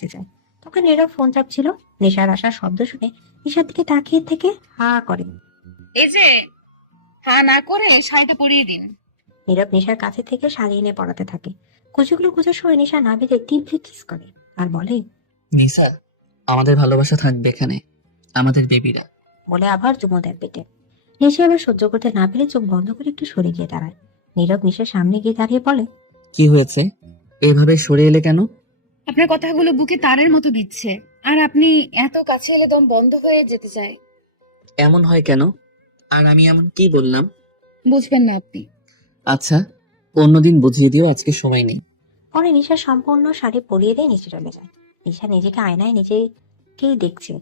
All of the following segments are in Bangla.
আসতে চায়। তখন নীরব ফোন চাপছিল। নেশার আসার শব্দ শুনে নিশার দিকে তাকিয়ে থেকে হা করে। এই যে, হ্যাঁ না করে শাড়িটা পরিয়ে দিন। নীরব নেশার কাছে থেকে শাড়ি এনে পরাতে থাকে। কুচুগুলো কুচোর সময় নেশা নাভিতে তীব্র কিস করে আর বলে, নিসা, আমাদের ভালোবাসা থাকবে এখানে, আমাদের বেবিরা। বলে আবার চুমো দেয় পেটে। নেশা এবার সহ্য করতে না পেরে চোখ বন্ধ করে একটু সরে গিয়ে দাঁড়ায়। নীরব নিশার সামনে গিয়ে দাঁড়িয়ে বলে, কি হয়েছে? এভাবে সরে এলে কেন? আপনার কথাগুলো বুকে তারের মতো বিচ্ছে, আর আপনি এত কাছে এলে দম বন্ধ হয়ে যেতে চায়। এমন হয় কেন? আর আমি এমন কি বললাম? বুঝবেন না আপনি। আচ্ছা, অন্যদিন বুঝিয়ে দিও, আজকে সময় নেই। পরে নিশা সম্পূর্ণ শাড়ি পরিয়ে দিয়ে নিচে চলে যায়। নিশা নিজেকে আয়নায় নিজেকেই দেখছে।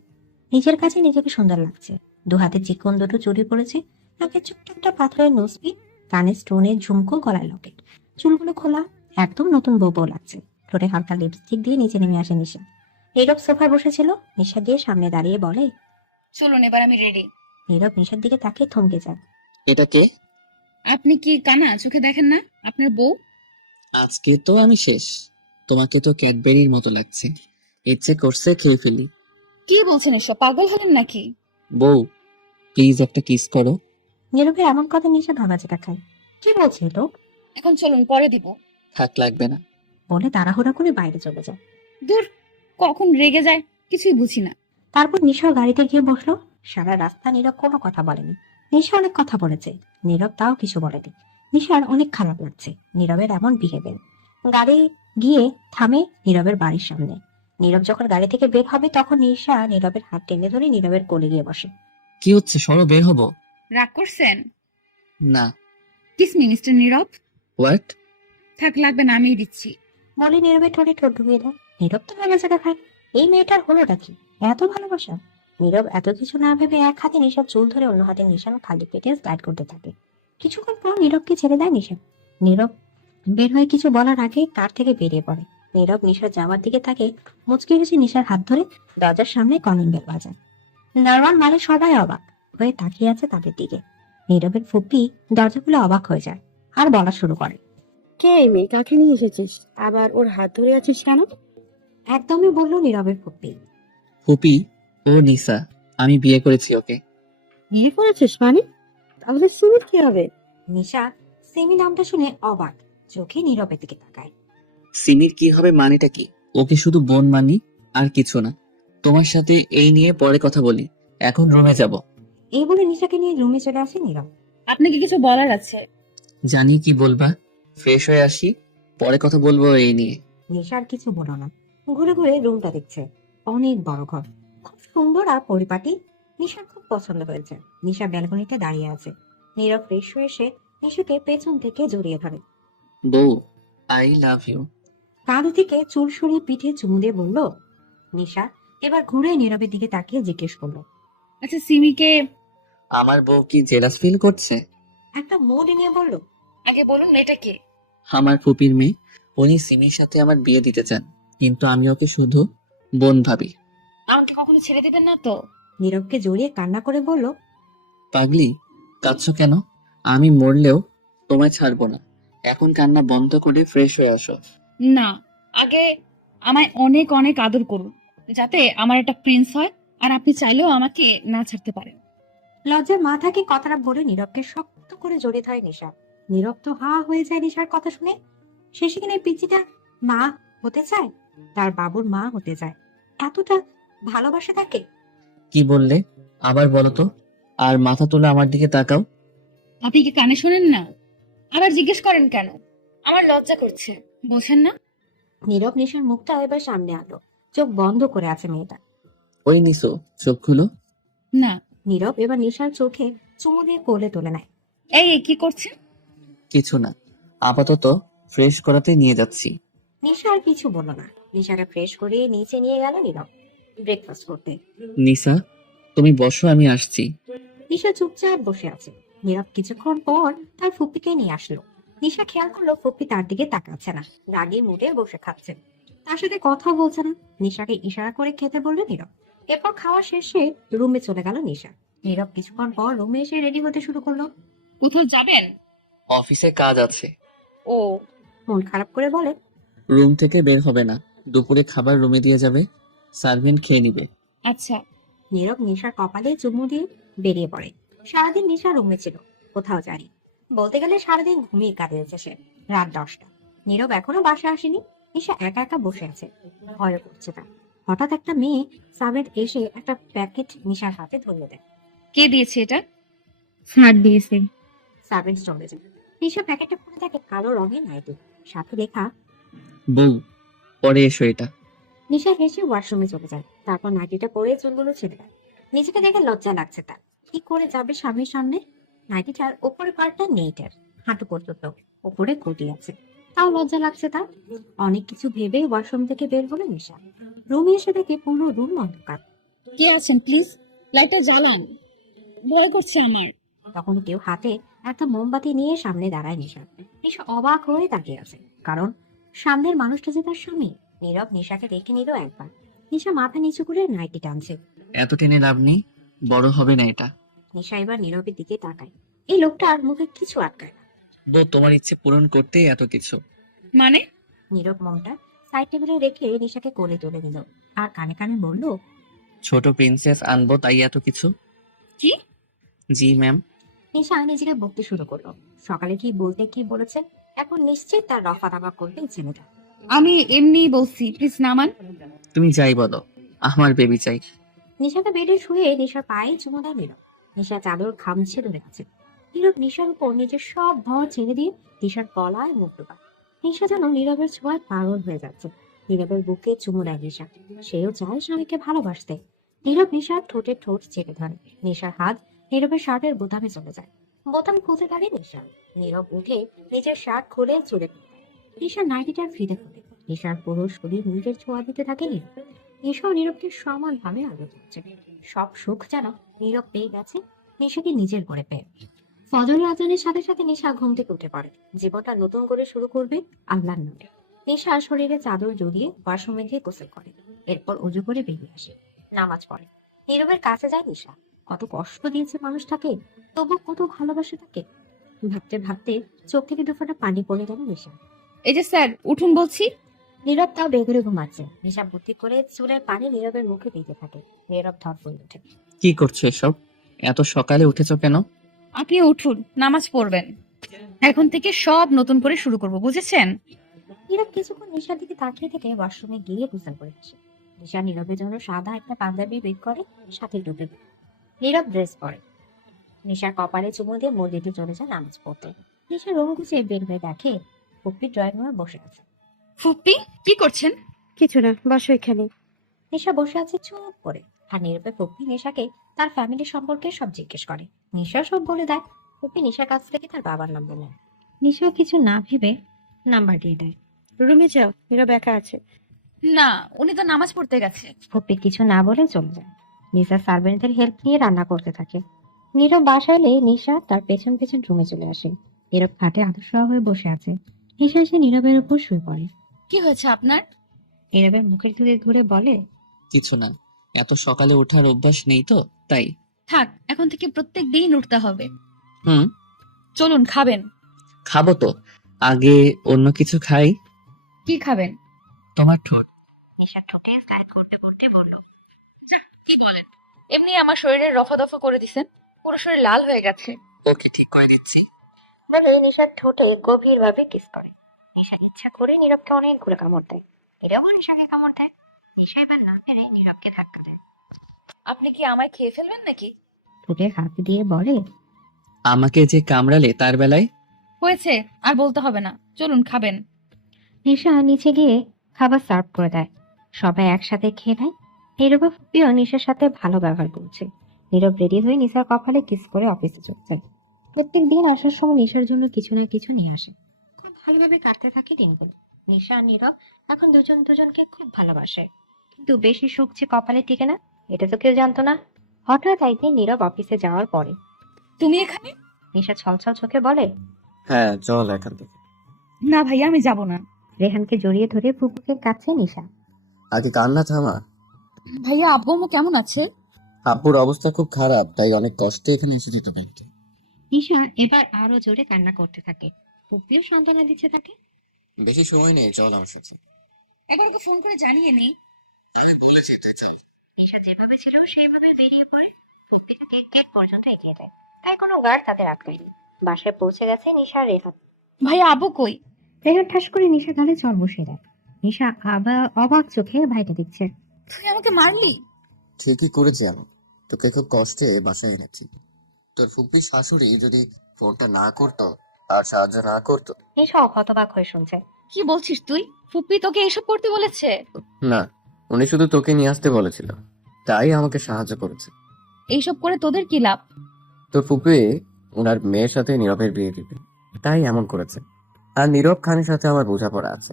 নিজের কাছে নিজেকে সুন্দর লাগছে। দু হাতে চিকন দুটো চুড়ি পরেছে, নাকে ছোট্ট একটা পাথরের নোজপিন, কানে স্টোনের ঝুমকো, গলায় লকেট, চুলগুলো খোলা, একদম নতুন বউ বউ লাগছে। ঠোঁটে হালকা লিপস্টিক দিয়ে নিচে নেমে আসে নিশা। নীরব সোফায় বসেছিল। নিশা দিয়ে সামনে দাঁড়িয়ে বলে, চলুন, এবার আমি রেডি। নীরব নিশার দিকে তাকিয়ে থমকে যায়। এটা কে? আপনি কি কানা চোখে দেখেন না? আপনার বউ। আজকে তো আমি শেষ। তোমাকে তো ক্যাডবেরির মতো লাগছে, ইচ্ছে করছে খেয়ে ফেলি। কি বলছেন এসব? পাগল হলেন নাকি? বউ, প্লিজ একটা কিস করো। নীরবের এমন কথা নিশা ভাবাচেকা খায়। কি বলছে এ লোক? এখন চলুন, পরে দিব। থাক, লাগবে না। বলে তাড়াহুড়া করে বাইরে চলে যায়। দূর, কখন রেগে যায় কিছুই বুঝি না। তারপর নিশা গাড়িতে গিয়ে বসলো। সারা রাস্তা নীরব কোনো কথা বলেনি। নিশা অনেক কথা বলেছে, নীরব তাও কিছু বলেনি। নিশার অনেক খারাপ লাগছে নীরবের এমন বিহেভিয়ার। গাড়ি গিয়ে থামে নীরবের বাড়ির সামনে। নীরব যখন গাড়ি থেকে বের হবে তখন নিশা নীরবের হাত টেনে ধরে নীরবের কোলে গিয়ে বসে। কি হচ্ছে, সরো, বের হবো। রাগ করছেন? না। Kiss me mister Nirab. What? থাক, লাগবে না, আমিই দিচ্ছি। বলে নীরবের ঠোঁটে ঠোঁট ঢুকিয়ে দেয়। নীরব তো ভালোবাসা দেখায়। এই মেয়েটার হলোটা কি? এত ভালোবাসা! নীরব এত কিছু না ভেবে এক হাতে নিশার চুল ধরে অন্য হাতে নিশার খালি পেটে স্লাইড করতে থাকে। কিছুক্ষণ পর নীরবকে ছেড়ে দেয় নিশা। নীরব বের হয়ে কিছু বলার আগে কার থেকে বেরিয়ে পড়ে। নীরব নিশার যাওয়ার দিকে তাকে মুচকি হেসে নিশার হাত ধরে দরজার সামনে কলিং বেল বাজায়। নরওয়াল মানে সবাই অবাক হয়ে তাকিয়ে আছে তাদের দিকে। নীরবের ফুপি দরজা খুলে অবাক হয়ে যায় আর বলা শুরু করে, কে এই মেয়ে? কাকে নিয়ে এসেছিস? আবার ওর হাত ধরে আছিস কেন? একদমই বলল নীরবের ফুপি। ফুপি, ও নিসা, আমি বিয়ে করেছি ওকে। বিয়ে করেছিস মানে? তাহলে সুমিত কি হবে? নিশা সেমি নামটা শুনে অবাক চোখে নীরবের দিকে তাকায়। সিমির কি হবে মানেটা কি? ওকে শুধু বোন মানি, আর কিছু না। তোমার সাথে এই নিয়ে পরে কথা বলি, এখন রুমে যাব। এই বলে নিশাকে নিয়ে রুমে চলে আসে নীরব। আপনাকে কিছু বলার আছে। জানি, কি বলবা? ফ্রেশ হয়ে আসি, পরে কথা বলবো এই নিয়ে। নিশা আর কিছু বলো না, ঘুরে ঘুরে রুমটা দেখছে। অনেক বড় ঘর, খুব সুন্দর আর পরিপাটি। নিশার খুব পছন্দ হয়েছে। নিশা ব্যালকনিতে দাঁড়িয়ে আছে। নীরব ফ্রেশ হয়ে এসে নিশুকে পেছন থেকে জড়িয়ে ধরে। বউ, আই লাভ ইউ। কাঁধ থেকে চুল সরিয়ে পিঠে চুমু দিয়ে বলল। নিশা এবার ঘুরে নীরবের দিকে তাকিয়ে জিজ্ঞেস করলো, আচ্ছা, সিমিকে আমার বউ কি জেলাস ফিল করছে? একটা মুড নিয়ে বলল, আগে বলুন এটা কে? আমার ফুপির মেয়ে। উনি সিমির সাথে আমার বিয়ে দিতে চান, কিন্তু আমি ওকে শুধু বোন ভাবি। আমাকে কখনো ছেড়ে দিবেন না তো? নীরবকে জড়িয়ে কান্না করে বলল, পাগলি, কাঁদছো কেন? আমি মরলেও তোমায় ছাড়বো না। এখন কান্না বন্ধ করে ফ্রেশ হয়ে আসো। না, আগে আমায় অনেক অনেক আদর করুন, যাতে আমার একটা প্রিন্স হয়, আর আপনি চাইলেও আমাকে না ছাড়তে পারেন। লজ্জায় মাথাকে কথাটা বলে নীরবকে শক্ত করে জড়িয়ে ধরে নিশা। নীরব তো হা হয়ে যায় নিশার কথা শুনে। শেষে কিনা পিচিটা মা হতে চায়, তার বাবুর মা হতে চায়। এতটা ভালোবাসা তাকে। কি বললে? আবার বলো তো। আর মাথা তুলে আমার দিকে তাকাও। আপনি কি কানে শোনেন না? আবার জিজ্ঞেস করেন কেন? আমার লজ্জা করছে, বোঝেন না? নীরব নিশার মুখটা এবার সামনে আনলো। চোখ বন্ধ করে আছে মেয়েটা। ওই নিসো, চোখ খুলো। না। নীরব এবার নিশার চোখে চুমু দিয়ে কোলে তুলে নেয়। এই কি করছেন? কিছু না, আপাতত ফ্রেশ করাতে নিয়ে যাচ্ছি। নিশা আর কিছু বলল না। নিশাকে ফ্রেশ করে নিচে নিয়ে গেল নীরব ব্রেকফাস্ট করতে। নিসা, তুমি বসো, আমি আসছি। নিশা চুপচাপ বসে আছে। নীরব কিছুক্ষণ পর তার ফুপিকে নিয়ে আসলো। নিশা খেয়াল করলো ফুপি তার দিকে তাকাচ্ছে না, রাগী মুডে বসে খাচ্ছে। তার সাথে কথা বলছে না। নিশাকে ইশারা করে খেতে বললো নীরব। এরপর খাওয়া শেষে রুমে চলে গেল নিশা। নীরব কিছুক্ষণ পর রুমে এসে রেডি হতে শুরু করলো। কোথাও যাবেন? অফিসে কাজ আছে। ও। মন খারাপ করে বলে, রুম থেকে বের হবে না, দুপুরে খাবার রুমে দিয়ে যাবে, সার্ভেন্ট খেয়ে নিবে। আচ্ছা। নীরব নিশার কপালে চুমু দিয়ে বেরিয়ে পড়ে। সারাদিন নিশা রুমে ছিল, কোথাও জানি বলতে গেলে সারাদিন ঘুমিয়ে কাটিয়েছে সে। রাত 10টা, নীরব এখনো বাসায় আসেনি। নিশা একা একা বসে আছে, ভয় করছে তার। হঠাৎ একটা মেয়ে সার্ভেন্ট এসে একটা প্যাকেট নিশার হাতে ধরিয়ে দেয়। কে দিয়েছে এটা? স্যার দিয়েছে। সার্ভেন্ট চলে যায়। নিশা প্যাকেটটা খুলে দেখে কালো রঙের নাইটি, সাথে লেখা বউ, পরে এসো এটা। নিশা হেসে ওয়াশরুমে চলে যায়। তারপর নাইটিটা পরে চুলগুলো ছেড়ে দেয়। নিজেকে দেখে লজ্জা লাগছে তার। কি করে যাবে স্বামীর সামনে? নাইটিটার ওপরের পার্টটা নেইটার, হাঁটু পর্যন্ত, ওপরে কোটি আছে, তাও লজ্জা লাগছে তার। অনেক কিছু ভেবে ওয়াশরুম থেকে বের হলো নিশা। রুমে এসে দেখে পুরো রুম অন্ধকার। কে আছেন প্লিজ? লাইটটা জ্বালান, ভয় করছে আমার। তখন কেউ হাতে একটা মোমবাতি নিয়ে সামনে দাঁড়ায় নিশা। নিশা অবাক হয়ে তাকিয়ে আছে, কারণ সামনের মানুষটা যে তার স্বামী। নীরব নিশাকে দেখে নিল একবার। নিশা মাথা নিচু করে নাইটি টানছে। এত টেনে লাভ নেই, বড় হবে না এটা। নিশা এবার নীরবের দিকে তাকায়। এই লোকটার মুখে কিছু আটকায় না। বউ, তোমার ইচ্ছে পূরণ করতেই এত কিছু। মানে? নীরব মনটা সাইড টেবিলে রেখে নিশাকে কোলে তুলে নিল আর কানে কানে বলল, ছোট প্রিন্সেস আনবো তাই এত কিছু। কি? জি ম্যাম। নিশা নিজেকে বকতে শুরু করলো। সকালে কি বলতে কি বলেছে, এখন নিশ্চিত তার রফা দফা করবে এই ছেলেটা। আমি এমনি বলছি, প্লিজ নামান। তুমি যাই বলো, আমার বেবি চাই। নিশাকে বেডে শুয়ে নিশার পায়ে চুমু দেয় নীরব। নিশা চাদর খামছে ধরে আছে। নীরব নিশার উপর নিজের সব ভর ছেড়ে দিয়ে নিশার গলায় মুখ ডোবায়। নিশা যেন নীরবের ছোঁয়ায় পাগল হয়ে যাচ্ছে। নীরবের বুকে চুমু দেয় নিশা। সেও চায় স্বামীকে ভালোবাসতে। নীরব নিশার ঠোঁটে ঠোঁট চেপে ধরে। নিশার হাত নীরবের শার্টের বোতামে চলে যায়। বোতাম খুলতে থাকে নিশা। নীরব উঠে নিজের শার্ট খুলে চলে দেয়। নিশার নাইটিটার ফিতে খুলে নিশার পুরো শরীর নিজের ছোঁয়া দিতে থাকে নীরব। নিশাও নীরবকে সমানভাবে আলো দিচ্ছে। সব সুখ যেন নীরব পেয়ে গেছে নিশাকে নিজের করে পেয়ে। ফজরের আজানের সাথে সাথে নিশা ঘুম থেকে উঠে পড়ে। জীবনটা নতুন করে শুরু করবে আল্লাহর নামে। নিশা শরীরে চাদর জড়িয়ে ওয়াশরুমে গিয়ে গোসল করে, এরপর উজু করে বেরিয়ে আসে, নামাজ পড়ে। নীরবের কাছে যায় নিশা। কত কষ্ট দিয়েছে মানুষটাকে, তবু কত ভালোবাসে তাকে। ভাবতে ভাবতে চোখ থেকে দুফোঁটা পানি পড়ে গেল নিশা। এই যে স্যার, উঠুন বলছি। নীরব তাও বেঘরে ঘুমাচ্ছে। নিশা বুদ্ধি করে চুলের পানি নীরবের মুখে দিতে থাকে। নীরব ধরফড়িয়ে ওঠে। কি করছো এসব? এত সকালে উঠেছো কেন? আপনি উঠুন, নামাজ পড়বেন। এখন থেকে সব নতুন করে শুরু করব, বুঝেছেন? নীরব কিছুক্ষণ নিশার দিকে তাকিয়ে থেকে ওয়াশরুমে গিয়ে গোসল করে আসে। নিশা নীরবের জন্য সাদা একটা পাঞ্জাবি বের করে, সাথে টুপি। নীরব ড্রেস পরে। নিশার কপালে চুমু দিয়ে মসজিদে চলে যায় নামাজ পড়তে। নিশা রুম গুছিয়ে বের হয়ে দেখে পপ্পি ড্রয়িং রুমে বসে আছে। ফুপ্পি, কি করছেন? কিছু না, বসো এখানে। নিশা বসে আছে চুপ করে। আর নীরবে পপ্পি নিশাকে তার ফ্যামিলি সম্পর্কে সব জিজ্ঞেস করে। নিশা সব বলে দেয়। পপ্পি নিশার কাছ থেকে তার বাবার নাম্বার নেয়। নিশা কিছু না ভেবে নাম্বার দিয়ে দেয়। রুমে যাও, নীরব একা আছে। না, উনি তো নামাজ পড়তে গেছে। পপ্পি কিছু না বলে চলে যায়। নিশা সার্ভেন্টদের হেল্প নিয়ে রান্না করতে থাকে। নীরব বাসায় এলে নিশা তার পেছন পেছন রুমে চলে আসে। নীরব খাটে আদর্শোয়া হয়ে বসে আছে। নিশা এসে নীরবের উপর শুয়ে পড়ে। কি হয়েছে আপনার? নীরবের মুখের দিকে ঘুরে বলে, কিছু না, এত সকালে ওঠার অভ্যাস নেই তো তাই। থাক, এখন থেকে প্রত্যেক দিন উঠতে হবে। হুম, চলুন, খাবেন। খাবো তো, আগে অন্য কিছু খাই। কি খাবেন? তোমার ঠোঁট। নিশা ঠোঁটে স্লাইড করতে করতে বলল, যা, কি বলেন? এমনি আমার শরীরে রফা দফা করে দিছেন, পুরো শরীর লাল হয়ে গেছে। ওকে, ঠিক করে দিচ্ছি। বলে নিশার ঠোঁটে গভীর ভাবে কিস করে। নিশা ইচ্ছা করে নীরবকে অনেকগুলো কামড় দেয়। নীরবও নিশাকে কামড় দেয়। নিশা এবার না পেরে নীরবকে ধাক্কা দেয়। আপনি কি আমায় খেয়ে ফেলবেন নাকি? ঠোঁটে হাত দিয়ে বলে, আমাকে যে কামড়ালে তার বেলায়। হয়েছে, আর বলতে হবে না, চলুন খাবেন। নিশা নিচে গিয়ে খাবার সার্ভ করে দেয়। সবাই একসাথে খেয়ে নেয়। নীরব ও ফুপিও নিশার সাথে ভালো ব্যবহার করছে। নীরব রেডি হয়ে নিশার কপালে কিস করে অফিসে চলে যায়। প্রত্যেক দিন আসার সময় নিশার জন্য কিছু না কিছু নিয়ে আসে। খুব ভালোভাবে কাটতে থাকে দিনগুলো। নিশা আর নীরব এখন দুজন দুজনকে খুব ভালোবাসে। কিন্তু বেশি সুখ যে কপালে টিকে না, এটা তো কেউ জানতো না। হঠাৎ একদিন নীরব অফিসে যাওয়ার পরে তুমি এখানে? নিশা ছলছল চোখে বলে, হ্যাঁ, চল এখান থেকে। না ভাইয়া, আমি যাব না। রেহানকে জড়িয়ে ধরে ফুপুকে কাছে নিশা। আগে কান্না থামা। ভাইয়া, আব্বু আম্মু কেমন আছে? আব্বুর অবস্থা খুব খারাপ, তাই অনেক কষ্টে এখানে এসেছি তো ব্যাংকে। নিশা এবার আরো জোরে কান্না করতে থাকে। ফুপিও সান্ত্বনা দিচ্ছে তাকে। বেশি সময় নেই, চল আমার সাথে। একবার ওকে ফোন করে জানিয়ে নেই। নিশা যেভাবে ছিল সেইভাবে বেরিয়ে পড়ে ভক্তি থেকে গেট পর্যন্ত এগিয়ে দেয়। তাই কোনো গার্ড তাদের আটকায়নি। বাসায় পৌঁছে গেছে নিশা আর রেহান। ভাইয়া আবু কই? রেহান ঠাস করে নিশা গালে চড় বসিয়ে দেয়। নিশা আবার অবাক চোখে ভাইটা দেখছে। তুই আমাকে মারলি? ঠিকই করেছি আমি, তোকে খুব কষ্টে বাসায় এনেছি। তোর ফুপি শাশুড়ি যদি ফোনটা না করতো আর সাহায্য না করতো। নিশা হতবাক হয়ে শুনছে। কি বলছিস তুই? ফুপি তোকে এসব করতে বলেছে? না, উনি শুধু তোকে নিয়ে আসতে বলেছিল, তাই আমাকে সাহায্য করেছে। এইসব করে তোদের কি লাভ? তোর ফুপি ওনার মেয়ের সাথে নীরবের বিয়ে দিবে, তাই এমন করেছে। আর নীরব খানের সাথে আমার বোঝাপড়া আছে।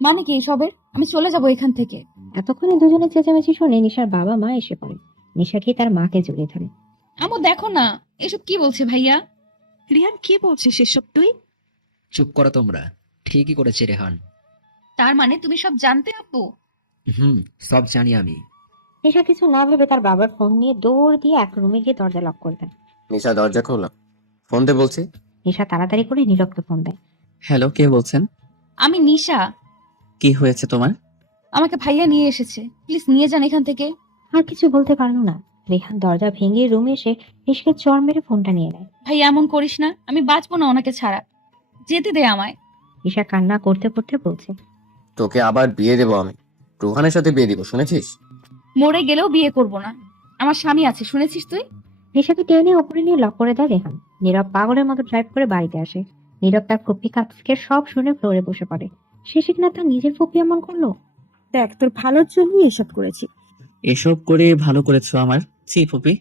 মানে কি এসবের? আমি চলে যাব এখান থেকে। এতক্ষণে দুজনে চেঁচামেচি শুনে নিশার বাবা মা এসে পড়ে। নিশাকে তার মাকে জড়িয়ে ধরে। আমু দেখো না, এসব কি বলছে ভাইয়া? রিহান কি বলছিস এসব তুই? চুপ করো তোমরা। ঠিকই করেছে রেহান। তার মানে তুমি সব জানতে আপু? সব জানি আমি। নিশা কিছু না ভেবে তার বাবার ফোন নিয়ে দৌড় দিয়ে এক রুমে গিয়ে দরজা লক করে দেয়। নিশা দরজা খোলা, ফোন দে বলছি। নিশা তাড়াতাড়ি করে নীরবকে ফোন দেয়। হ্যালো, কে বলছেন? আমি নিশা। কি হয়েছে তোমার? আমাকে ভাইয়া নিয়ে এসেছে, প্লিজ নিয়ে যান এখান থেকে। আর কিছু বলতে পারলো না। রেহান দরজা ভেঙে রুমে এসে নিশাকে চড় মেরে ফোনটা নিয়ে নেয়। ভাইয়া এমন করিস না, আমি বাঁচবো না ওনাকে ছাড়া। যেতে দে আমায়। নিশা কান্না করতে করতে বলছে। তোকে আবার বিয়ে দেবো আমি, রুহানের সাথে বিয়ে দিব, শুনেছিস? মরে গেলেও বিয়ে করব না। আমার স্বামী আছে, শুনেছিস তুই? নিশাকে টেনে উপরে নিয়ে লক করে দেয় রেহান। নীরব পাগলের মতো ড্রাইভ করে বাড়িতে আসে। নীরব তার ফুপি কাছকে সব শুনে ফ্লোরে বসে পড়ে। শেষে কিনা তার নিজের ফুপি এমন করলো। দেখ, তোর ভালোর জন্যই এসব করেছি। এসব করে ভালো করেছো আমার। ছি ফুপি।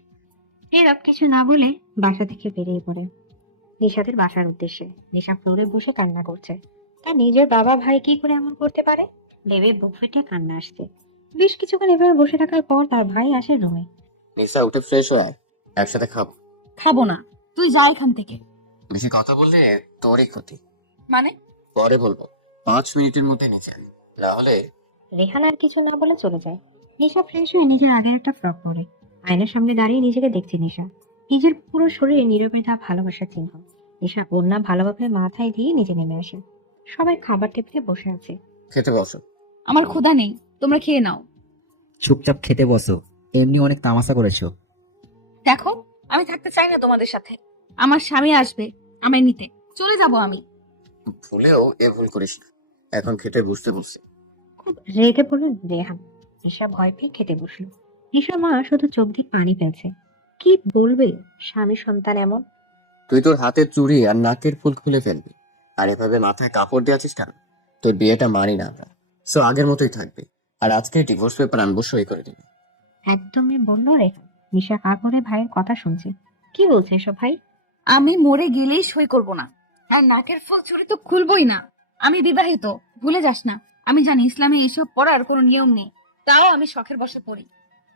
নীরব কিছু না বলে বাসা থেকে বেরিয়ে পড়ে নিশাদের বাসার উদ্দেশ্যে। নিশা ফ্লোরে বসে কান্না করছে। তার নিজের বাবা ভাই কি করে এমন করতে পারে ভেবে বুক ফেটে কান্না আসছে। বেশ কিছুক্ষণ এভাবে বসে থাকার পর তার ভাই আসে রুমে। নিশা উঠে ফ্রেশ হয়ে আয়, একসাথে খাবো। খাবো না, তুই যা এখান থেকে। বেশি কথা বললে তোরই ক্ষতি। মানে? পরে বলবো, 5 মিনিটের মধ্যে নিচে আয়, না হলে। রেহান আর কিছু না বলে চলে যায়। নিশা ফ্রেশ হয়ে নিজের আগের একটা ফ্রক পরে আয়নার সামনে দাঁড়িয়ে নিজেকে দেখছে নিশা। নিজের পুরো শরীরে নীরবের তা ভালোবাসার চিহ্ন। নিশা ওড়না ভালোভাবে মাথায় দিয়ে নিচে নেমে আসে। সবাই খাবার টেবিলে বসে আছে। খেতে বসো। আমার ক্ষুধা নেই, তোমরা খেয়ে নাও। চুপচাপ খেতে বসো। এমনি অনেক তামাশা করেছো। দেখো, আমি থাকতে চাই না তোমাদের সাথে। আমার স্বামী আসবে আমায় নিতে, চলে যাব আমি। ভুলেও এ ভুল করিস না, এখন খেতে বুঝতে বলছি। খুব রেগে পড়লেন রেহান। নিশা ভয় পেয়ে খেতে বসলো। নিশার মা শুধু চোখ দিয়ে পানি ফেলছে। কি বলবে স্বামী সন্তান এমন। তুই তোর হাতের চুড়ি আর নাকের ফুল খুলে ফেলবি, আর এভাবে মাথায় কাপড় দিয়ে আছিস কেন? তোর বিয়েটা মানি না আমরা, সো আগের মতোই থাকবি। আর আজকে ডিভোর্স পেপার আনবো, সই করে দিবি। একদমই বললো রেহান। নিশা কা করে ভাইয়ের কথা শুনছে। কি বলছে এসব ভাই? আমি মরে গেলেই সই করব না, আর নাকের ফুল চুড়ি তো খুলবই না। আমি বিবাহিত, ভুলে যাস না। আমি জানি ইসলামে এসব পড়ার কোনো নিয়ম নেই, তাও আমি শখের বশে পড়ি,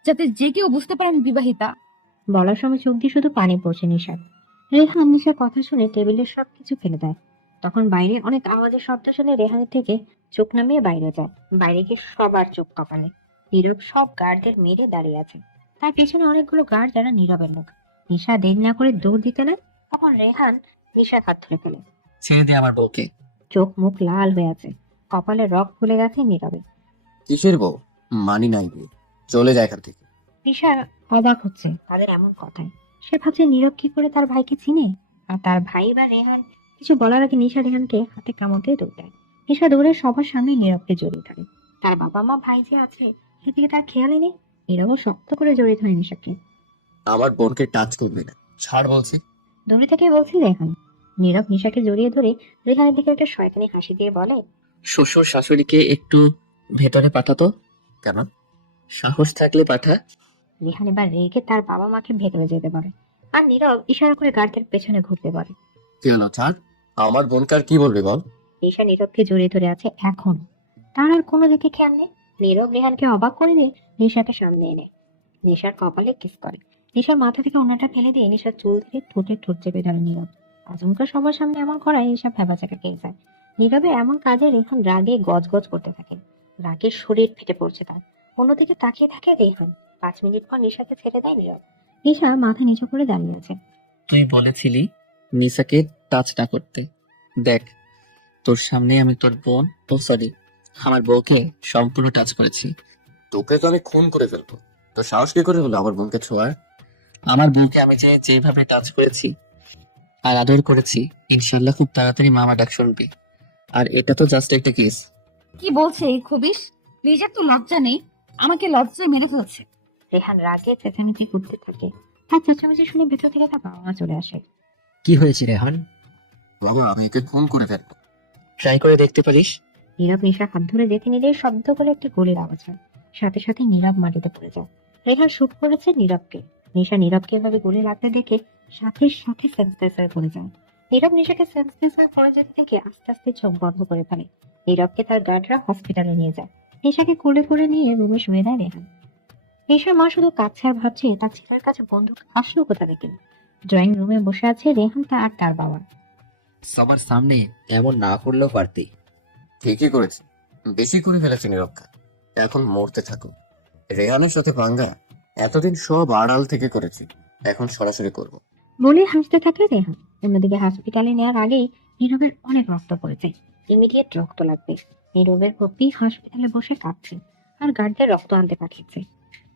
যাতে যে কেউ বুঝতে পারে আমি বিবাহিতা। বলার সময় চোখ দিয়ে শুধু পানি পড়ছে নিশার। রেহান নিশার কথা শুনে টেবিলের সবকিছু ফেলে দেয়। তখন বাইরে অনেক আওয়াজের শব্দ শুনে রেহানের থেকে চোখ নামিয়ে বাইরে যায়। বাইরে গিয়ে সবার চোখ কপালে। নীরব সব গার্ডদের মেরে দাঁড়িয়ে আছে। তার পেছনে অনেকগুলো গার্ড যারা নীরবের লোক। নিশা দেরি না করে দৌড় দিতে না, তখন রেহান নিশার হাত ধরে ফেলে। ছেড়ে দে আমার বউকে। চোখ মুখ লাল হয়ে আছে, কপালে রক ফুলে গেছে নীরবে। কিসের বউ? মানি নাই বিয়ে, চলে যায় এখান থেকে। নিশা অবাক হচ্ছে তাদের এমন কথায়। সে ভাবছে নীরব কি করে তার ভাইকে চিনে। আর তার ভাই বা রেহান কিছু বলার আগে নিশা রেহানকে হাতে কামড় দিয়ে দৌড় দেয়। নিশা দৌড়ে সবার সামনে নীরবকে জড়িয়ে ধরে। তার বাবা মা ভাই যে আছে সেদিকে তার খেয়ালই নেই। নীরবও শক্ত করে জড়িয়ে ধরে নিশাকে। আমার বোনকে টাচ করবি না, ছাড় বলছি। দূরে থেকে বলছি রেহান। নীরব নিশাকে জড়িয়ে ধরে রেহানের দিকে একটা শয়তানি হাসি দিয়ে বলে। শ্বশুর শাশুড়িকে একটু ভেতরে পাঠাতো। কেন? সাহস থাকলে পাঠা। রেহান এবার রেগে তার বাবা মাকে ভেতরে যেতে বলে। আর নীরব ইশারা করে গার্ডদের পেছনে ঘুরতে বলে। কি হলো, ছাড়। আমার বোনকে আর কি বলবি বল। নিশা নীরবকে জড়িয়ে ধরে আছে এখন। তার আর কোনো দিকে খেয়াল নেই। নীরব রেহানকে অবাক করে দিয়ে নিশাকে সামনে এনে নিশার কপালে কিস করে। নিশার মাথা থেকে ওনাটা ফেলে দিয়ে নিশার চুল থেকে ঠোঁটে ঠোঁট চেপে ধরে নীরব। আচমকা সবার সামনে এমন করায় নিশা ভেবাচাকা খেয়ে যায়। নীরবে এমন কাজে রেহান রাগে গজগজ করতে থাকে। রাগের শরীর ফেটে পড়ছে তার। অন্যদিকে তাকিয়ে থাকে রেহান। 5 মিনিট পর নিশাকে ছেড়ে দেয় নীরব। নিশা মাথা নিচু করে দাঁড়িয়ে আছে। তুই বলেছিলি নিসাকে টাচ না করতে। দেখ, তোর সামনে আমি তোর বোন, ও সরি, আমার বউকে সম্পূর্ণ টাচ করেছি। তোকে তো আমি খুন করে ফেলবো। তো সাহস কি করে হলো আমার বোনকে ছোঁয়ার? আমার বউকে আমি যেভাবে টাচ করেছি আর আদর করেছি, ইনশাল্লাহ খুব তাড়াতাড়ি মামা ডাক শুনবি। আর এটা তো জাস্ট একটা কেস। কি বলছে এই খবিস? নিজের তো লজ্জা নেই, আমাকে লজ্জায় মেরে ফেলছে। রেহান রাগে চেঁচামেচি করতে থাকে। তার চেঁচামেচি শুনে ভেতর থেকে তার বাবা মা চলে আসে। কি হয়েছে রেহান? বাবা আমি একে খুন করে ফেলবো। ট্রাই করে দেখতে পারিস। নীরব নিশার হাত ধরে যেতে নিলেই শব্দ করে একটি গুলির আওয়াজ হয়। সাথে সাথে নীরব মাটিতে পড়ে যায়। রেহান শুট করেছে নীরবকে। নিশা নীরবকে এভাবে গুলি লাগতে দেখে সাথে সাথে সেন্সলেস হয়ে পড়ে যায়। নীরব নিশাকে সেন্সলেস হয়ে পড়ে যেতে দেখে আস্তে আস্তে চোখ বন্ধ করে ফেলে। নীরবকে তার গার্ডরা হসপিটালে নিয়ে যায়। নিশাকে কোলে করে নিয়ে রুমে শুয়ে দেয় রেহান। নিশার মা শুধু কাছে আর ভাবছে তার ছেলের কাছে বন্দুক আসলো কোথা থেকে। ড্রয়িং রুমে বসে আছে রেহান আর তার বাবা। সবার সামনে এমন না করলেও পারতি। ঠিকই করেছি, বেশি করে ফেলেছি নীরবকা। এখন মরতে থাকো। রেহানের সাথে পাঙ্গা এতদিন সব আড়াল থেকে করেছি, এখন সরাসরি করব। বলে হাসতে থাকে রেহান। অন্যদিকে হসপিটালে নেওয়ার আগেই নীরবের অনেক রক্ত পড়েছে। ইমিডিয়েট রক্ত লাগবে। নীরবের কপি হসপিটালে বসে কাঁদছে আর গার্ডদের রক্ত আনতে পাঠিয়েছে।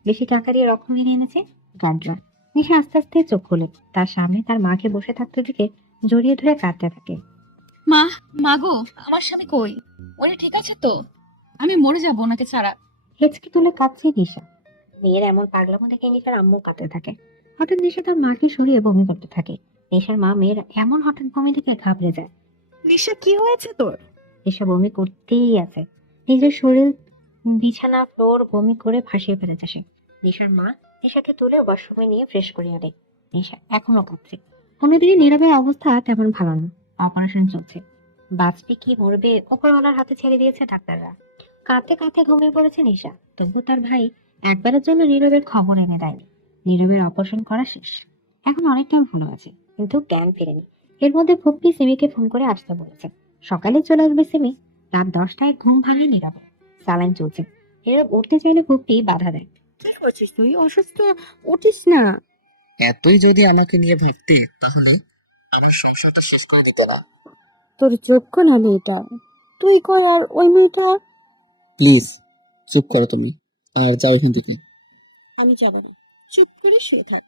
বেশি টাকা দিয়ে রক্ত কিনে এনেছে গার্ডরা। নিশা আস্তে আস্তে চোখ খোলে। তার সামনে তার মাকে বসে থাকতে দেখে জড়িয়ে ধরে কাঁদতে থাকে। মা, মাগো, আমার স্বামী কই? উনি ঠিক আছে তো? আমি মরে যাবো ওনাকে ছাড়া। হেঁচকি তুলে কাঁদছে নিশা। মেয়ের এমন পাগলামো দেখে নিশার আম্মু কাঁদতে থাকে। হঠাৎ নিশা তার মাকে সরিয়ে বমি করতে থাকে। নিশার মা মেয়ের এমন হঠাৎ বমি দেখে ঘাবড়ে যায়। নিশা কি হয়েছে তোর? নিশা বমি করতেই আছে। নিজের শরীর, বিছানা, ফ্লোর বমি করে ভাসিয়ে ফেলেছে সে। নিশার মা নিশাকে তুলে ওয়াশরুমে নিয়ে ফ্রেশ করে আনে। নিশা এখনো কাঁদছে। অন্যদিকে নীরবের অবস্থা তেমন ভালো না। অপারেশন চলছে। বাঁচবে কি মরবে ওপরওয়ালার হাতে ছেড়ে দিয়েছে ডাক্তাররা। কাঁদতে কাঁদতে ঘুমিয়ে পড়েছে নিশা। তবু তার ভাই একবারের জন্য নীরবের খবর এনে দেয়নি। নীরবের অপারেশন করা শেষ। এখন অনেকটা ভালো আছে, কিন্তু জ্ঞান ফেরেনি। এর মধ্যে ফুপ্পি সিমিকে ফোন করে আসতে বলেছে। সকালে চলে আসবে সিমি। রাত 10টায় ঘুম ভাঙে নীরবে। স্যালাইন চলছে। নীরব উঠতে চাইলে ফুপ্পি বাধা দেয়। কি করছিস তুই? অসুস্থ, উঠিস না। এতই যদি আমাকে নিয়ে ভাবতে, তাহলে আমার সংসারটা শেষ করে দিতে না। তোর যোগ্য না মেয়েটা। তুই কই আর ওই মেয়েটা? প্লিজ চুপ করো তুমি, আর যাও এখান থেকে। আমি যাব না, চুপ করে শুয়ে থাক।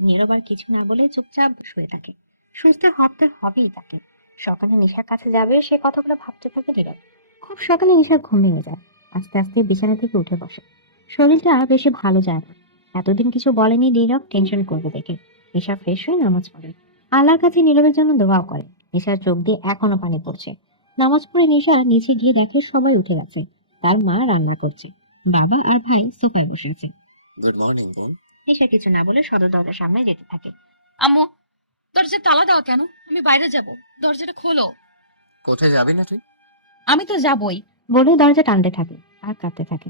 নীরব আর কিছু না বলে চুপচাপ শুয়ে থাকে। সুস্থ হতে হবেই তাকে। সকালে নিশার কাছে যাবে সে কথাগুলো ভাবতে থাকে নীরব। খুব সকালে নিশার ঘুম ভেঙে যায়। আস্তে আস্তে বিছানা থেকে উঠে বসে। শরীরটা বেশি ভালো যায় না। এতদিন কিছু বলেনি নীরব টেনশন করবে দেখে। নিশা ফ্রেশ হয়ে নামাজ পড়ে। আল্লাহর কাছে নীরবের জন্য দোয়াও করে। নিশার চোখ দিয়ে এখনো পানি পড়ছে। নামাজ পড়ে নিশা নিচে গিয়ে দেখে সবাই উঠে গেছে। তার মা রান্না করছে। বাবা আর ভাই সোফায় বসে আছে। গুড মর্নিং বোন। নিশা কিছু না বলে সদর দরজার সামনে যেতে থাকে। আম্মু, দরজা তালা দাও কেন? আমি বাইরে যাব, দরজাটা খোলো। কোথায় যাবি না তুই? আমি তো যাবই। বলে দরজা টানতে থাকে আর কাঁদতে থাকে।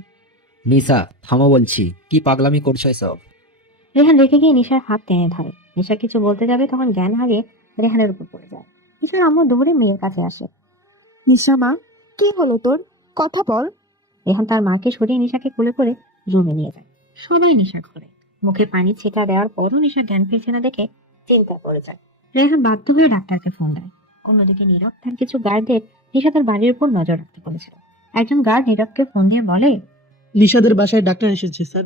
নিশা থামো বলছি, কি পাগলামি করছো এসব? রেহান রেখে গিয়ে নিশার হাত টেনে ধরে। নিশা কিছু বলতে যাবে তখন জ্ঞান হারিয়ে রেহানের উপর পড়ে যায়। নিশার আম্মু দৌড়ে মেয়ের কাছে আসে। নিশা মা, কি হলো তোর? কথা বল। রেহান তার মাকে সরিয়ে নিশাকে কোলে করে রুমে নিয়ে যায়। সবাই নিশা ঘরে। মুখে পানি ছেটা দেওয়ার পরও নিশা জ্ঞান ফিরছে না দেখে চিন্তা পড়ে যায়। রেহান বাধ্য হয়ে ডাক্তারকে ফোন দেয়। অন্যদিকে নীরব তার কিছু গার্ডদের নিশা তার বাড়ির উপর নজর রাখতে বলেছিল। একজন গার্ড নীরবকে ফোন দিয়ে বলে, নিশাদের বাসায় ডাক্তার এসেছে স্যার।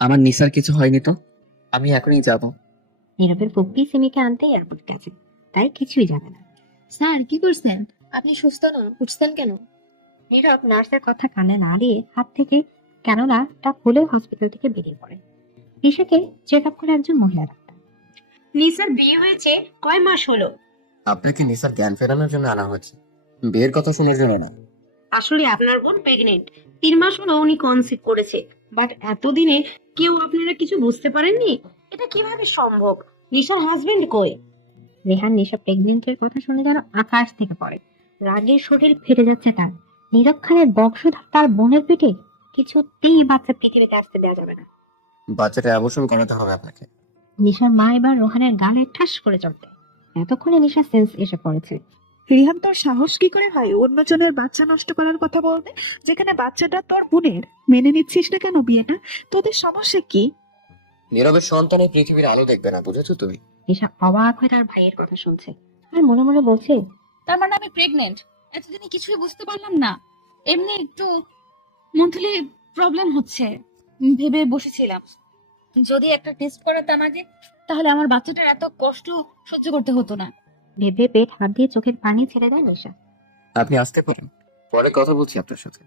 আমার নিসার কিছু হয়নি তো, আমি এখনই যাব। নীরবের পুপ্পি সিমিকে আনতে এয়ারপোর্ট গেছে, তাই কিছুই জানে না। স্যার কি করছেন? আপনি সুস্থ নন, উঠছেন কেন? নীরব নার্সের কথা কানে না দিয়ে হাত থেকে ক্যানোলাটা খুলে হসপিটাল থেকে বেরিয়ে পড়ে। নিশাকে চেক আপ করে একজন মহিলা ডাক্তার। নিশার বিয়ে হয়েছে কয় মাস হলো? আপনাকে নিসার জ্ঞান ফেরানোর জন্য আনা হয়েছে, বিয়ের কথা শোনার জন্য না। আসলে আপনার বোন প্রেগনেন্ট, 3 মাস হলো উনি কনসিভ করেছে। বাট এতদিনে কেউ আপনারা কিছু বুঝতে পারেননি? এটা কিভাবে সম্ভব? নিশার হাজবেন্ড কই? রেহান নিশা প্রেগনেন্টের কথা শুনে যেন আকাশ থেকে পড়ে। রাগে শরীর ফেটে যাচ্ছে তার। নীরব খানের বংশধর তার বোনের পেটে। কিছুতেই বাচ্চা পৃথিবীতে আসতে দেওয়া যাবে না। বাচ্চাটা অ্যাবর্শন করাতে হবে আপনাকে। নিশার মা এবার রোহানের গালে ঠাস করে চড়তে। এতক্ষণে নিশা সেন্স এসে পড়েছে। রিহান, তোর সাহস কি করে হয় অন্যজনের বাচ্চা নষ্ট করার কথা বলতে, যেখানে বাচ্চাটা তোর বোনের? মেনে নিচ্ছিস না কেন বিয়েটা? তোদের সমস্যা কি? নীরবের সন্তানে পৃথিবীর আলো দেখবে না, বুঝেছো তুমি? নিশা অবাক হয়ে তার ভাইয়ের কথা শুনছে আর মনে মনে বলছে, তার মানে আমি প্রেগনেন্ট? এতদিনে কিছুই বুঝতে পারলাম না। এমনি একটু মান্থলি প্রবলেম হচ্ছে, ভেবে বসেছিলাম যদি একটা টেস্ট করাতাম আগে, তাহলে আমার বাচ্চাটার এত কষ্ট সহ্য করতে হতো না। ভেবে পেট হাত দিয়ে চোখের পানি ছেড়ে দেয় নিশা। আপনি আসতে পারেন, পরে কথা বলছি আপনার সাথে।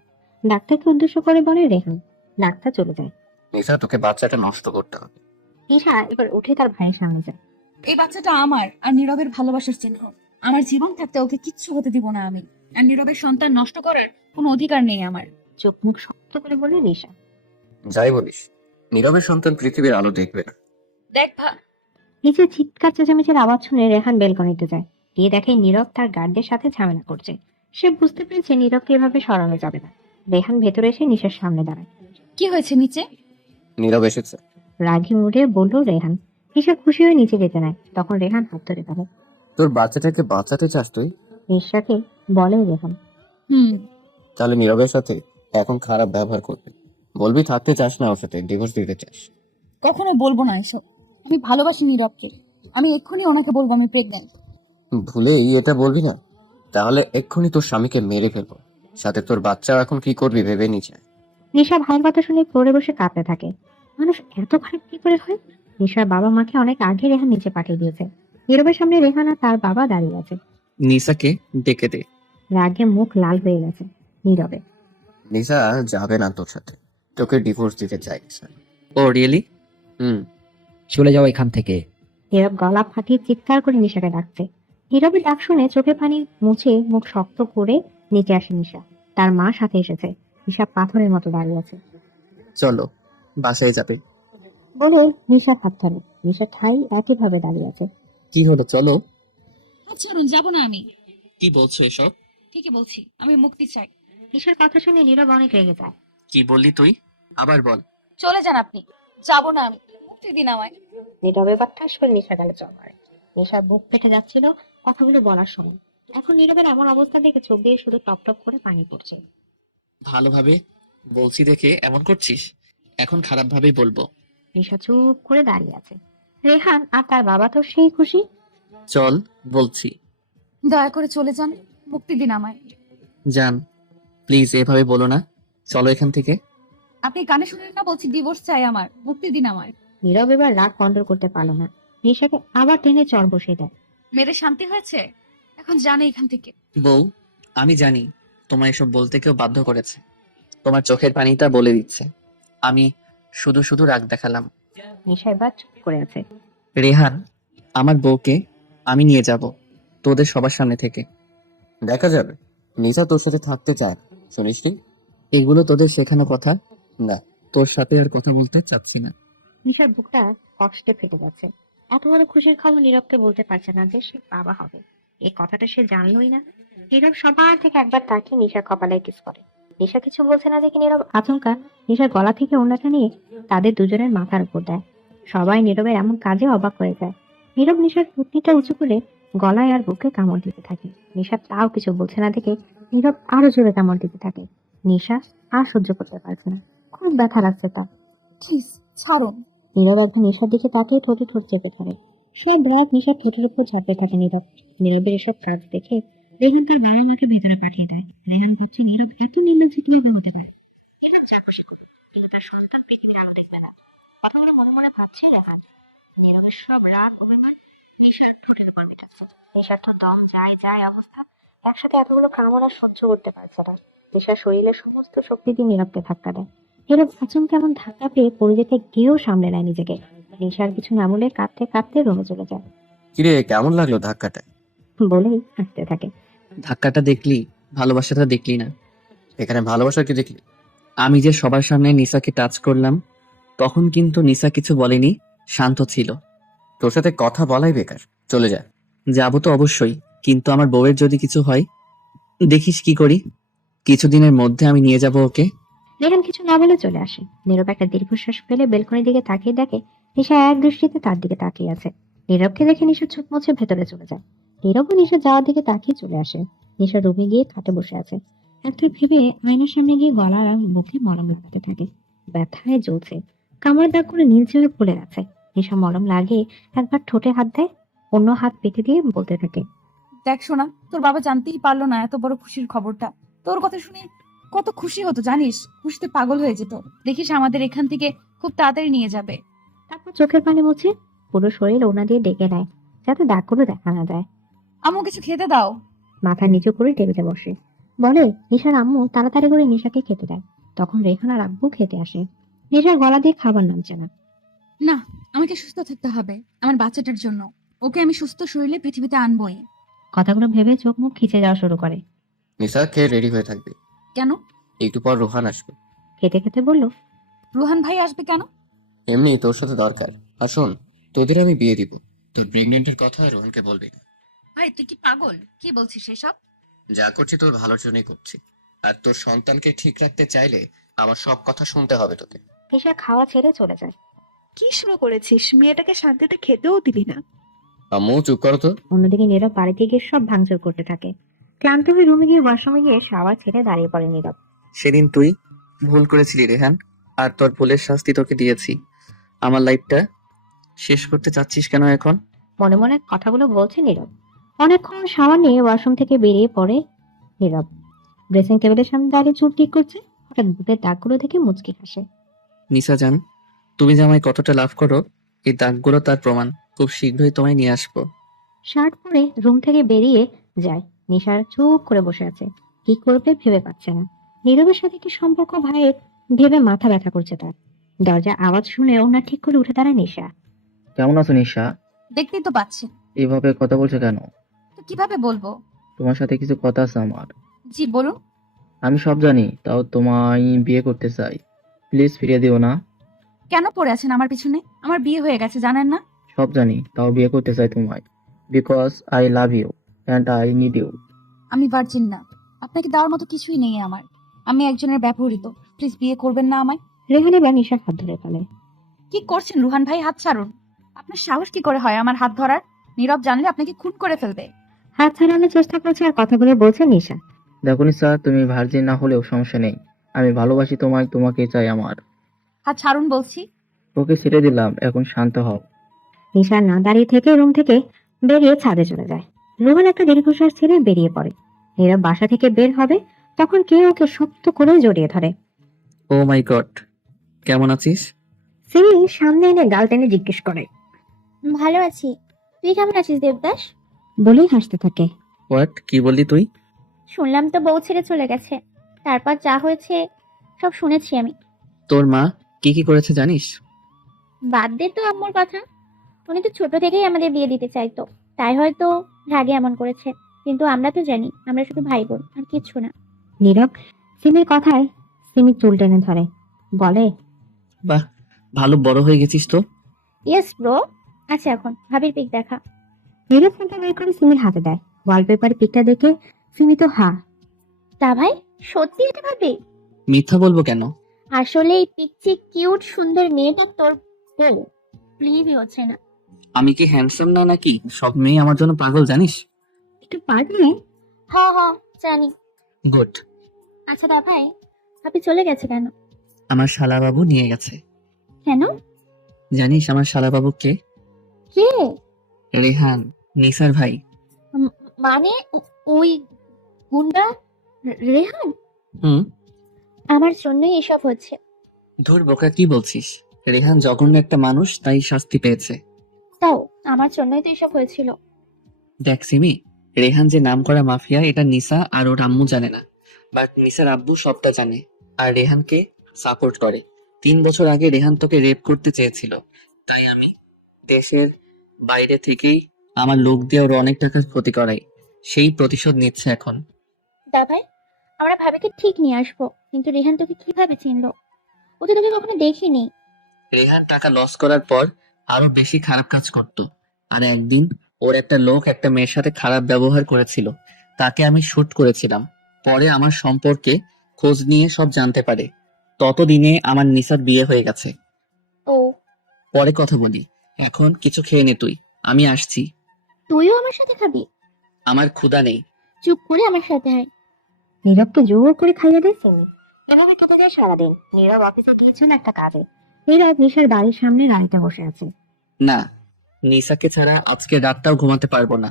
ডাক্তারকে উদ্দেশ্য করে বলে রেহান। ডাক্তার চলে যায়। নিশা, তোকে বাচ্চাটা নষ্ট করতে হবে। নিশা এবার উঠে তার ভাইয়ের সামনে যায়। এই বাচ্চাটা আমার আর নীরবের ভালোবাসার চিহ্ন। আমার জীবন থাকতে ওকে কিচ্ছু হতে দিব না আমি। আর নীরবের সন্তান নষ্ট করার কোনো অধিকার নেই আমার। চোখ মুখ শক্ত করে বলে নিশা। যাই বলিস, নীরবের সন্তান পৃথিবীর আলো দেখবে না। দেখ নিচে চিৎকার চেঁচামেচির আওয়াজ শুনে রেহান বেলকনিতে যায়। গিয়ে দেখে নীরব তার গার্ডদের সাথে ঝামেলা করছে। সে বুঝতে পেরেছে নীরবকে এভাবে সরানো যাবে না। রেহান ভেতরে এসে নিশার সামনে দাঁড়ায়। কি হয়েছে নিচে? নীরব এসেছে। রাগি মুড়ে বলল রেহান। নিশা খুশি হয়ে নিচে যেতে নেয়। তখন রেহান হাত ধরে ফেলে। তোর বাচ্চাটাকে বাঁচাতে চাস তুই? নিশাকে বলে রেহান। তাহলে নীরবের সাথে এখন খারাপ ব্যবহার করবি, বলবি থাকতে চাস না ওর সাথে, ডিভোর্স দিতে চাস। কখনো বলবো না এসব। আমি ভালোবাসি নীরবকে। আমি এক্ষুনি ওনাকে বলবো আমি প্রেগন্যান্ট। ভুলেই এটা বলবি না, তাহলে এক্ষুনি তোর স্বামীকে মেরে ফেলবো, সাথে তোর বাচ্চাও এখন কি করবি ভেবে নিচে। নিশা ভাইয়ের কথা শুনে ফ্লোরে বসে কাঁদতে থাকে। মানুষ এত খারাপ কি করে হয়? নিশার বাবা মাকে অনেক আগে রেহান নিচে পাঠিয়ে দিয়েছে। নীরবের সামনে রেহান আর তার বাবা দাঁড়িয়ে আছে। নিসাকে ডেকে দে। রাগে মুখ লাল হয়ে গেছে নীরবে। নিশা যাবে না তোর সাথে, তোকে ডিভোর্স দিতে চাই স্যার। ও রিয়েলি? হুম। চলে যাও এখান থেকে। নীরব গলা ফাটিয়ে চিৎকার করে নিশাকে ডাকছে। নীরবের ডাক শুনে চোখে পানি মুছে মুখ শক্ত করে নিচে আসে নিশা। তার মা সাথে এসেছে। নিশা পাথরের মতো দাঁড়িয়ে আছে। চলো বাসায় যাবে। বলে নিশা হাত ধরে। নিশা ঠাই একইভাবে দাঁড়িয়ে আছে। কি হলো, চলো। আচ্ছা যাবো না আমি। কি বলছো এসব? ঠিকই বলছি, আমি মুক্তি চাই। নিশার কথা শুনে নীরব অনেক রেগে যায়। কি বললি তুই? আবার বল। চলে যান আপনি। যাবো না আমি, মুক্তি দিন আমায়। নীরব এবার ঠাস করে নিশার গালে চড় মারে। নিশার বুক ফেটে যাচ্ছিল কথাগুলো বলার সময়। এখন নীরবের এমন অবস্থা দেখে চোখ দিয়ে শুধু টপ টপ করে পানি পড়ছে। ভালোভাবে বলছি দেখে এমন করছিস, এখন খারাপ ভাবেই বলবো। নিশা চুপ করে দাঁড়িয়ে আছে। রেহান আর তার বাবা তো সেই খুশি। চল বলছি। দয়া করে চলে যান, মুক্তি দিন আমায়। জান, প্লিজ এভাবে বলো না, চলো এখান থেকে। আপনি কানে শুনেন না? বলছি ডিভোর্স চাই আমার, মুক্তি দিন আমায়। নীরব এবার রাগ কন্ট্রোল করতে পারলো না। নিশাকে আবার টেনে চড় বসিয়ে দেয়। মেরে শান্তি হয়েছে? এখন জানে এখান থেকে। বউ, আমি জানি তোমার এসব বলতে কেউ বাধ্য করেছে, তোমার চোখের পানিটা বলে দিচ্ছে। আমি শুধু শুধু রাগ দেখালাম। নিশা এবার চুপ করে আছে। রেহান, আমার বউকে আমি নিয়ে যাব তোদের সবার সামনে থেকে। দেখা যাবে। নিশা তোর সাথে থাকতে চায় না, শুনিসনি? এগুলো তোদের শেখানো কথা না, তোর সাথে আর কথা বলতে চাচ্ছি না। নিশার বুকটা কষ্টে ফেটে যাচ্ছে। এত বড় খুশির খবর নীরবকে বলতে পারছে না যে সে বাবা হবে। এই কথাটা সে জানলোই না। নীরব সবার থেকে একবার তাকিয়ে নিশার কপালে কিস করে। নিশা কিছু বলছে না দেখে নীরব আচমকা নিশার গলা থেকে ওড়নাটা নিয়ে তাদের দুজনের মাথার উপর দেয়। সবাই নীরবের এমন কাজে অবাক হয়ে যায়। নীরব নিশার থুতনিটা উঁচু করে গলায় আর বুকে কামড় দিতে থাকে। নিশা তাও কিছু বলছে না দেখে নীরব আরো জোরে কামড় দিতে থাকে। নিশা আর সহ্য করতে পারছে না। খুব ব্যথা লাগছে তার। প্লিজ ছাড়ুন। নীরব একদিন নিশার দিকে তাকিয়ে ঠোঁটে ঠোঁট চেপে ধরে। সব রাত নিশার ঠোঁটের উপর ঝাঁপিয়ে থাকে নীরব। নীরবের এসব কাজ দেখে রেহান তার বাবা মাকে ভেতরে পাঠিয়ে দেয়। রেহান ভাবছে নীরব এত নির্লজ্জ কিভাবে হতে পারে। নীরব যা খুশি করুক, কিন্তু তার সন্তান পৃথিবীর আলো দেখবে না। কথাগুলো মনে মনে ভাবছে রেহান। নীরবের সব রাগ অভিমান নিশার ঠোঁটের উপর মেটাচ্ছে। নিশার তো দম যায় যায় অবস্থা। একসাথে এতগুলো কামনা সহ্য করতে পারছে না। নিশার শরীরের সমস্ত শক্তি দিয়ে নীরবকে ধাক্কা দেয়। নীরব আচমকা এমন ধাক্কা পেয়ে পড়ে যেতে গিয়েও সামলে নেয় নিজেকে। নিশার কিছু না বলে কাঁদতে কাঁদতে রুমে চলে যায়। কিরে, কেমন লাগলো ধাক্কাটা? বলেই হাসতে থাকে। ধাক্কাটা দেখলি, ভালোবাসাটা দেখলি না? এখানে ভালোবাসা কি দেখলি? আমি যে সবার সামনে নিসাকে টাচ করলাম, তখন কিন্তু নিসা কিছু বলেনি, শান্ত ছিল। তোর সাথে কথা বলাই বেকার, চলে যা। যাবো তো অবশ্যই, কিন্তু আমার বউয়ের যদি কিছু হয়, দেখিস কি করি। কিছুদিনের মধ্যে আমি নিয়ে যাব ওকে। রেহান কিছু না বলে চলে আসে। নীরব একটা দীর্ঘশ্বাস ফেলে বেলকনির দিকে তাকিয়ে দেখে নিশা এক দৃষ্টিতে তার দিকে তাকিয়ে আছে। নীরবকে দেখে নিশা চোখ মুছে ভেতরে চলে যায়। নীরবও নিশা যাওয়ার দিকে তাকিয়ে চলে আসে। নিশা রুমে গিয়ে খাটে বসে আছে। একটা ভেবে আয়নার সামনে গিয়ে গলা আর মুখে মলম লাগাতে থাকে। ব্যথায় জ্বলছে, কামড় দাগ করে নীলচে হয়ে ফুলে আছে। নিশা মলম লাগিয়ে একবার ঠোঁটে হাত দেয়, অন্য হাত পেতে দিয়ে বলতে থাকে। দেখ শোনা, তোর বাবা জানতেই পারলো না এত বড় খুশির খবরটা। তোর কথা শুনে কত খুশি হতো জানিস, খুশিতে পাগল হয়ে যেত। দেখিস আমাদের এখান থেকে খুব তাড়াতাড়ি নিয়ে যাবে। তারপর চোখের পানি মুছে পুরো শরীর ওনা দিয়ে ডেকে নেয়, যাতে দাগগুলো দেখা না যায়। আম্মু কিছু খেতে দাও। মাথা নিচু করে টেবিলে বসে বলে, নিশার আম্মু তাড়াতাড়ি করে নিশাকে খেতে দেয়। তখন রেহান আর আব্বু খেতে আসে। নিশার গলা দিয়ে খাবার নামছে না। না, আমাকে সুস্থ থাকতে হবে আমার বাচ্চাটার জন্য। ওকে আমি সুস্থ শরীরে পৃথিবীতে আনবোই। কথাগুলো ভেবে চোখ মুখ খিচে যাওয়া শুরু করে। নিশা খেয়ে রেডি হয়ে থাকবে, কেন? একটু পর রোহান আসবে। খেতে খেতে বলল, রোহান ভাই আসবে কেন? এমনি তোর সাথে দরকার। আর শোন, তোদের আমি বিয়ে দিব, তোর প্রেগনেন্টের কথা রোহনকে বলবি না। ভাই তুই কি পাগল? কি বলছিস এসব? যা করছি তোর ভালোর জন্যই করছি। আর তোর সন্তানকে ঠিক রাখতে চাইলে আমার সব কথা শুনতে হবে তোকে। নিশা খাওয়া ছেড়ে চলে যায়। কি শুরু করেছিস? মেয়েটাকে শান্তিতে খেতেও দিলি না। আম্মু চুপ করো তো। অন্যদিকে নীরব বাড়িতে গিয়ে সব ভাঙচুর করতে থাকে। ক্লান্ত হয়ে রুমে গিয়ে ওয়াশরুমে গিয়ে শাওয়ার ছেড়ে দাঁড়িয়ে পড়ে নীরব। সেদিন তুই ভুল করেছিলি রেহান, আর তোর ভুলের শাস্তি তোকে দিয়েছি। আমার লাইফটা শেষ করতে চাচ্ছিস কেন এখন? মনে মনে কথাগুলো বলছে নীরব। অনেকক্ষণ শাওয়ার নিয়ে ওয়াশরুম থেকে বেরিয়ে পড়ে নীরব। ড্রেসিং টেবিলের সামনে দাঁড়িয়ে চুল ঠিক করছে। হঠাৎ বুকের দাগগুলো দেখে মুচকি হাসে। নিশা জান, তুমি যে আমায় কতটা লাভ করো, এই দাগগুলো তার প্রমাণ। খুব শীঘ্রই তোমায় নিয়ে আসবো। শার্ট পরে রুম থেকে বেরিয়ে যায়। নিশার চুপ করে বসে আছে, কি করবে ভেবে পাচ্ছে না। নীরবের সাথে কি সম্পর্ক ভাইয়ের ভেবে মাথা ব্যথা করছে তার। দরজা আওয়াজ শুনে ওনা ঠিক করে উঠে দাঁড়ায় নিশা। কেমন আছো নিশা? দেখতেই তো পাচ্ছি। এইভাবে কথা বলছো কেন? তো কিভাবে বলবো? তোমার সাথে কিছু কথা আছে আমার। জি বলুন। আমি সব জানি, তাও তোমায় বিয়ে করতে চাই। প্লিজ ফিরিয়ে দিও না। কেন পড়ে আছেন আমার পিছনে? আমার বিয়ে হয়ে গেছে জানেন না? সব জানি, তাও বিয়ে করতে চাই তোমায়। Because I love you and I need you. আমি ভার্জিন না, আপনাকে দেওয়ার মতো কিছুই নেই আমার। আমি একজনের ব্যবহৃত। প্লিজ বিয়ে করবেন না আমায়। রেহান এবার নিশার হাত ধরে ফেলে। কি করছেন রুহান ভাই? হাত ছাড়ুন। আপনার সাহস কি করে হয় আমার হাত ধরার? নীরব জানলে আপনাকে খুন করে ফেলবে। হাত ছাড়ানোর চেষ্টা করছে আর কথাগুলো বলছে নিশা। দেখো নিশা, তুমি ভার্জিন না হলেও সমস্যা নেই। আমি ভালোবাসি তোমায়, তোমাকে চাই আমার। হাত ছাড়ুন বলছি। ওকে ছেড়ে দিলাম, এখন শান্ত হও। নিশা না দাঁড়িয়ে থেকে রুম থেকে বেরিয়ে ছাদে চলে যায়। রোহান একটা দীর্ঘশ্বাস ছেড়ে বেরিয়ে পড়ে। নীরব বাসা থেকে বের হবে, তখন কেউ ওকে শক্ত করে জড়িয়ে ধরে। ও মাই গড, কেমন আছিস? সিমি সামনে এনে গাল টেনে জিজ্ঞেস করে। ভালো আছি, তুই কেমন আছিস দেবদাস? বলেই হাসতে থাকে। হোয়াট, কি বললি তুই? শুনলাম তো বউ ছেড়ে চলে গেছে। তারপর যা হয়েছে সব শুনেছি আমি। তোর মা কি কি করেছে জানিস? বাদ দে তো আম্মুর কথা। উনি তো ছোট থেকেই আমাদের বিয়ে দিতে চাইতো, তাই হয়তো রাগে এমন করেছে। কিন্তু আমরা তো জানি আমরা শুধু ভাই বোন, আর কিচ্ছু না। নীরব সিমির কথায় সিমি চুল টেনে ধরে, বলে, বাহ, ভালো বড় হয়ে গেছিস তো। Yes bro. আচ্ছা এখন ভাবির পিক দেখা। নীরব ফোনটা বের করে সিমির হাতে দেয়। ওয়ালপেপারে পিকটা দেখে সিমি তো তা ভাই, সত্যি এটা ভাবি? মিথ্যা বলবো কেন? আসলে এই পিকচি কিউট সুন্দর মেয়েটা তোর বউ? প্লিজই হচ্ছে না। আমি কি হ্যান্ডসাম না নাকি? সব মেয়ে আমার জন্য পাগল জানিস। একটু পারবে। হ হ, জানি। গুড। আচ্ছা দা ভাই, ভাবি চলে গেছে কেন? আমার শালাবাবু নিয়ে গেছে। কেন? জানিস আমার শালাবাবু কে? কে? রেহান, নিসার ভাই। মানে ওই গুন্ডা রেহান? হুম। আমার জন্যই এসব হচ্ছে। ধুর বোকা, কি বলছিস? রেহান জঘন্য একটা মানুষ, তাই শাস্তি পেয়েছে। তাও আমার জন্যই তো এসব হয়েছিল। দেখ সিমি, রেহান যে নাম করা মাফিয়া এটা নিসা আর ওর আম্মু জানে না, বাট নিসার আব্বু সবটা জানে আর রেহানকে সাপোর্ট করে। 3 বছর আগে রেহান তোকে রেপ করতে চেয়েছিল, তাই আমি দেশের বাইরে থেকেই আমার লোক দিয়ে ওর অনেক টাকার ক্ষতি করাই। সেই প্রতিশোধ নিচ্ছে এখন। দা ভাই, আমরা ভাবিকে ঠিক নিয়ে আসবো, কিন্তু রেহান তোকে কিভাবে চিনলো? ও তো তোকে কখনো দেখিনি। রেহান টাকা লস করার পর আরো বেশি খারাপ কাজ করত। আর একদিন ওর একটা লোক একটা মেয়ের সাথে খারাপ ব্যবহার করেছিল, তাকে আমি শুট করেছিলাম। পরে আমার সম্পর্কে খোঁজ নিয়ে সব জানতে পারে। ততদিনে আমার নিসার বিয়ে হয়ে গেছে। ও, পরে কথা বলি, এখন কিছু খেয়ে নে তুই, আমি আসছি। তুইও আমার সাথে খাবি? আমার ক্ষুধা নেই। চুপ করে আমার সাথে আয়। নীরবকে জোর করে খাইয়ে দেয় সিমি। এভাবে কেটে যায় সারাদিন। নীরব অফিসে গিয়েছিল একটা কাজে। নীরব নিশার বাড়ির সামনে গাড়িতে বসে আছে। না, নিসাকে ছাড়া আজকে রাতটাও ঘুমাতে পারবো না।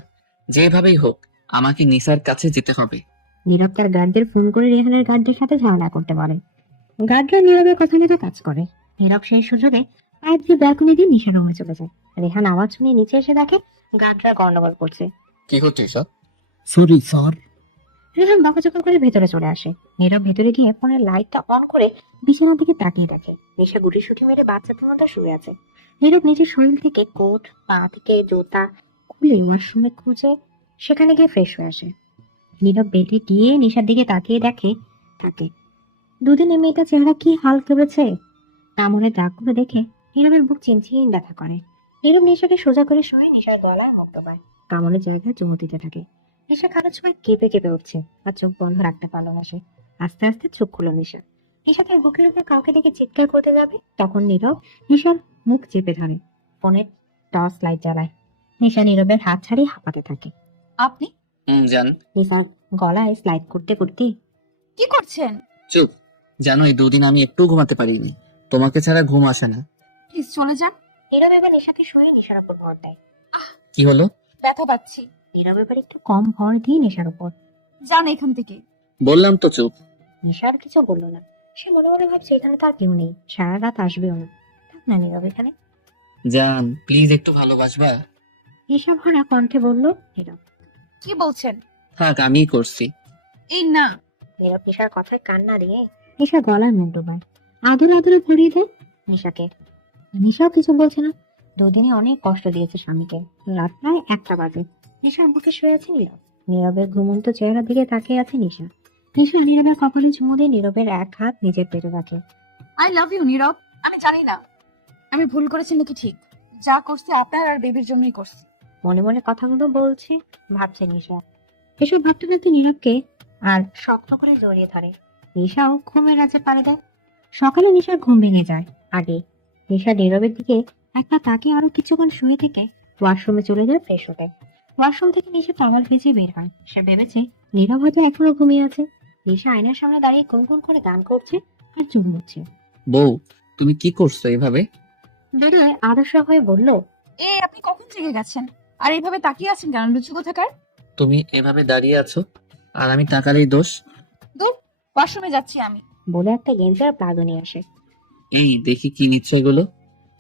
যেভাবেই হোক আমাকে নিসার কাছে যেতে হবে। নীরব তার গার্ডদের ফোন করে রেহানের গার্ডদের সাথে ঝামেলা করতে বলে। গার্ডরা নীরবের কথা মতো কাজ করে। নীরব সেই সুযোগে পাইপ দিয়ে ব্যালকনি দিয়ে নিশার রুমে চলে যায়। রেহান আওয়াজ শুনে নিচে এসে দেখে গার্ডরা গন্ডগোল করছে। কি হচ্ছে সব? Sorry sir. রেহান বকাঝকা করে ভেতরে চলে আসে। নীরব ভেতরে গিয়ে ফোনের লাইটটা অন করে বিছানার দিকে তাকিয়ে দেখে নিশা গুটিসুটি মেরে বাচ্চাদের মধ্যে শুয়ে আছে। নীরব নিজের শরীর থেকে কোট, পা থেকে জুতা খুলে ওয়াশরুমে খুঁজে সেখানে গিয়ে ফ্রেশ হয়ে আসে। নীরব বেডে গিয়ে নিশার দিকে তাকিয়ে দেখে থাকে দুদিনে মেয়েটা চেহারা কি হাল করেছে। কামড়ের দাগগুলো দেখে নীরবের বুক চিনচিন ব্যথা করে। নীরব নিশাকে সোজা করে শুয়ে নিশার গলায় মুখ ডোবায়। কামড়ের জায়গায় চুমু দিতে থাকে। নিশা খারাপ সময় কেঁপে কেঁপে উঠছে আর চোখ বন্ধ রাখতে পারল না সে। আস্তে আস্তে চোখ খুলো নিশা। নিশা তার বুকের উপর কাউকে দেখে চিৎকার করতে যাবে, তখন নীরব নিশার মুখ চেপে ধরে। ফোনের টর্চ লাইট জ্বালায়। নিশা নীরবের হাত ছাড়িয়ে হাঁপাতে থাকে। আপনি জান। নিশার গলায় স্লাইড করতে করতে কি করছেন? চুপ। জানো এই দুদিন আমি একটু ঘুমাতে পারিনি, তোমাকে ছাড়া ঘুম আসে না। প্লিজ চলে যান। নীরব এবার নিশাকে শুয়ে নিশার উপর ভর দেয়। কি হলো? ব্যথা পাচ্ছি। নীরব এবার একটু কম ভর দিয়ে নিশার উপর। যান এখান থেকে। বললাম তো চুপ। নিশার কিছু বললো না। সে মনে মনে ভাবছে এখানে তার কেউ নেই, সারা রাত আসবেও না। থাক না নীরব এখানে। জান প্লিজ একটু ভালোবাসবা। নিশা ভরা কণ্ঠে বলল নীরব। কি বলছেন? থাক আমিই করছি। এই না। নীরব নিশার কথায় কান্না দিয়ে নিশা গলায় মুখ ডোবায়। আদর আদরে ভরিয়ে দেয় নিশাকে। নিশাও কিছু বলছে না। দুদিনে অনেক কষ্ট দিয়েছে স্বামীকে। রাত প্রায় 1টা বাজে। নিশার বুকে শুয়ে আছে নীরব। নীরবের ঘুমন্ত চেহারার দিকে তাকিয়ে আছে নিশা। নিশা নীরবের কপালে চুমু দিয়ে নীরবের এক হাত নিজের পেটে রাখে। আই লাভ ইউ নীরব। আমি জানি না আমি ভুল করেছি নাকি ঠিক। যা করছি আপনার আর বেবির জন্যই করছি। মনে মনে কথাগুলো বলছে, ভাবছে নিশা। এসব ভাবতে ভাবতে নীরবকে আর শক্ত করে জড়িয়ে ধরে। নিশাও ঘুমের রাজে পাড়ি দেয়। সকালে নিশার ঘুম ভেঙে যায় আগে। নিশা নীরবের দিকে একটা তাকে আরো কিছুক্ষণ শুয়ে থেকে ওয়াশরুমে চলে যায় ফ্রেশ হতে। ওয়াশরুম থেকে নিশা টাওয়াল ভিজে বের হয়। সে ভেবেছে নীরব হয়তো এখনো ঘুমিয়ে আছে। নিশা আয়নার সামনে দাঁড়িয়ে গুনগুন করে গান করছে আর চুল মুছছে। বউ তুমি কি করছো এভাবে? বেরোয় আদর্শ হয়ে বলল, আপনি কখন জেগে গেছেন? আর এইভাবে তাকিয়ে আছেন কেন লুচু কোথাকার? তুমি এভাবে দাঁড়িয়ে আছো আর আমি তাকালেই দোষ? দূর, ওয়াশরুমে যাচ্ছি আমি। বলে একটা গেঞ্জি আর প্লাজো নিয়ে আসে। এই দেখি কি নিচ্ছ এগুলো।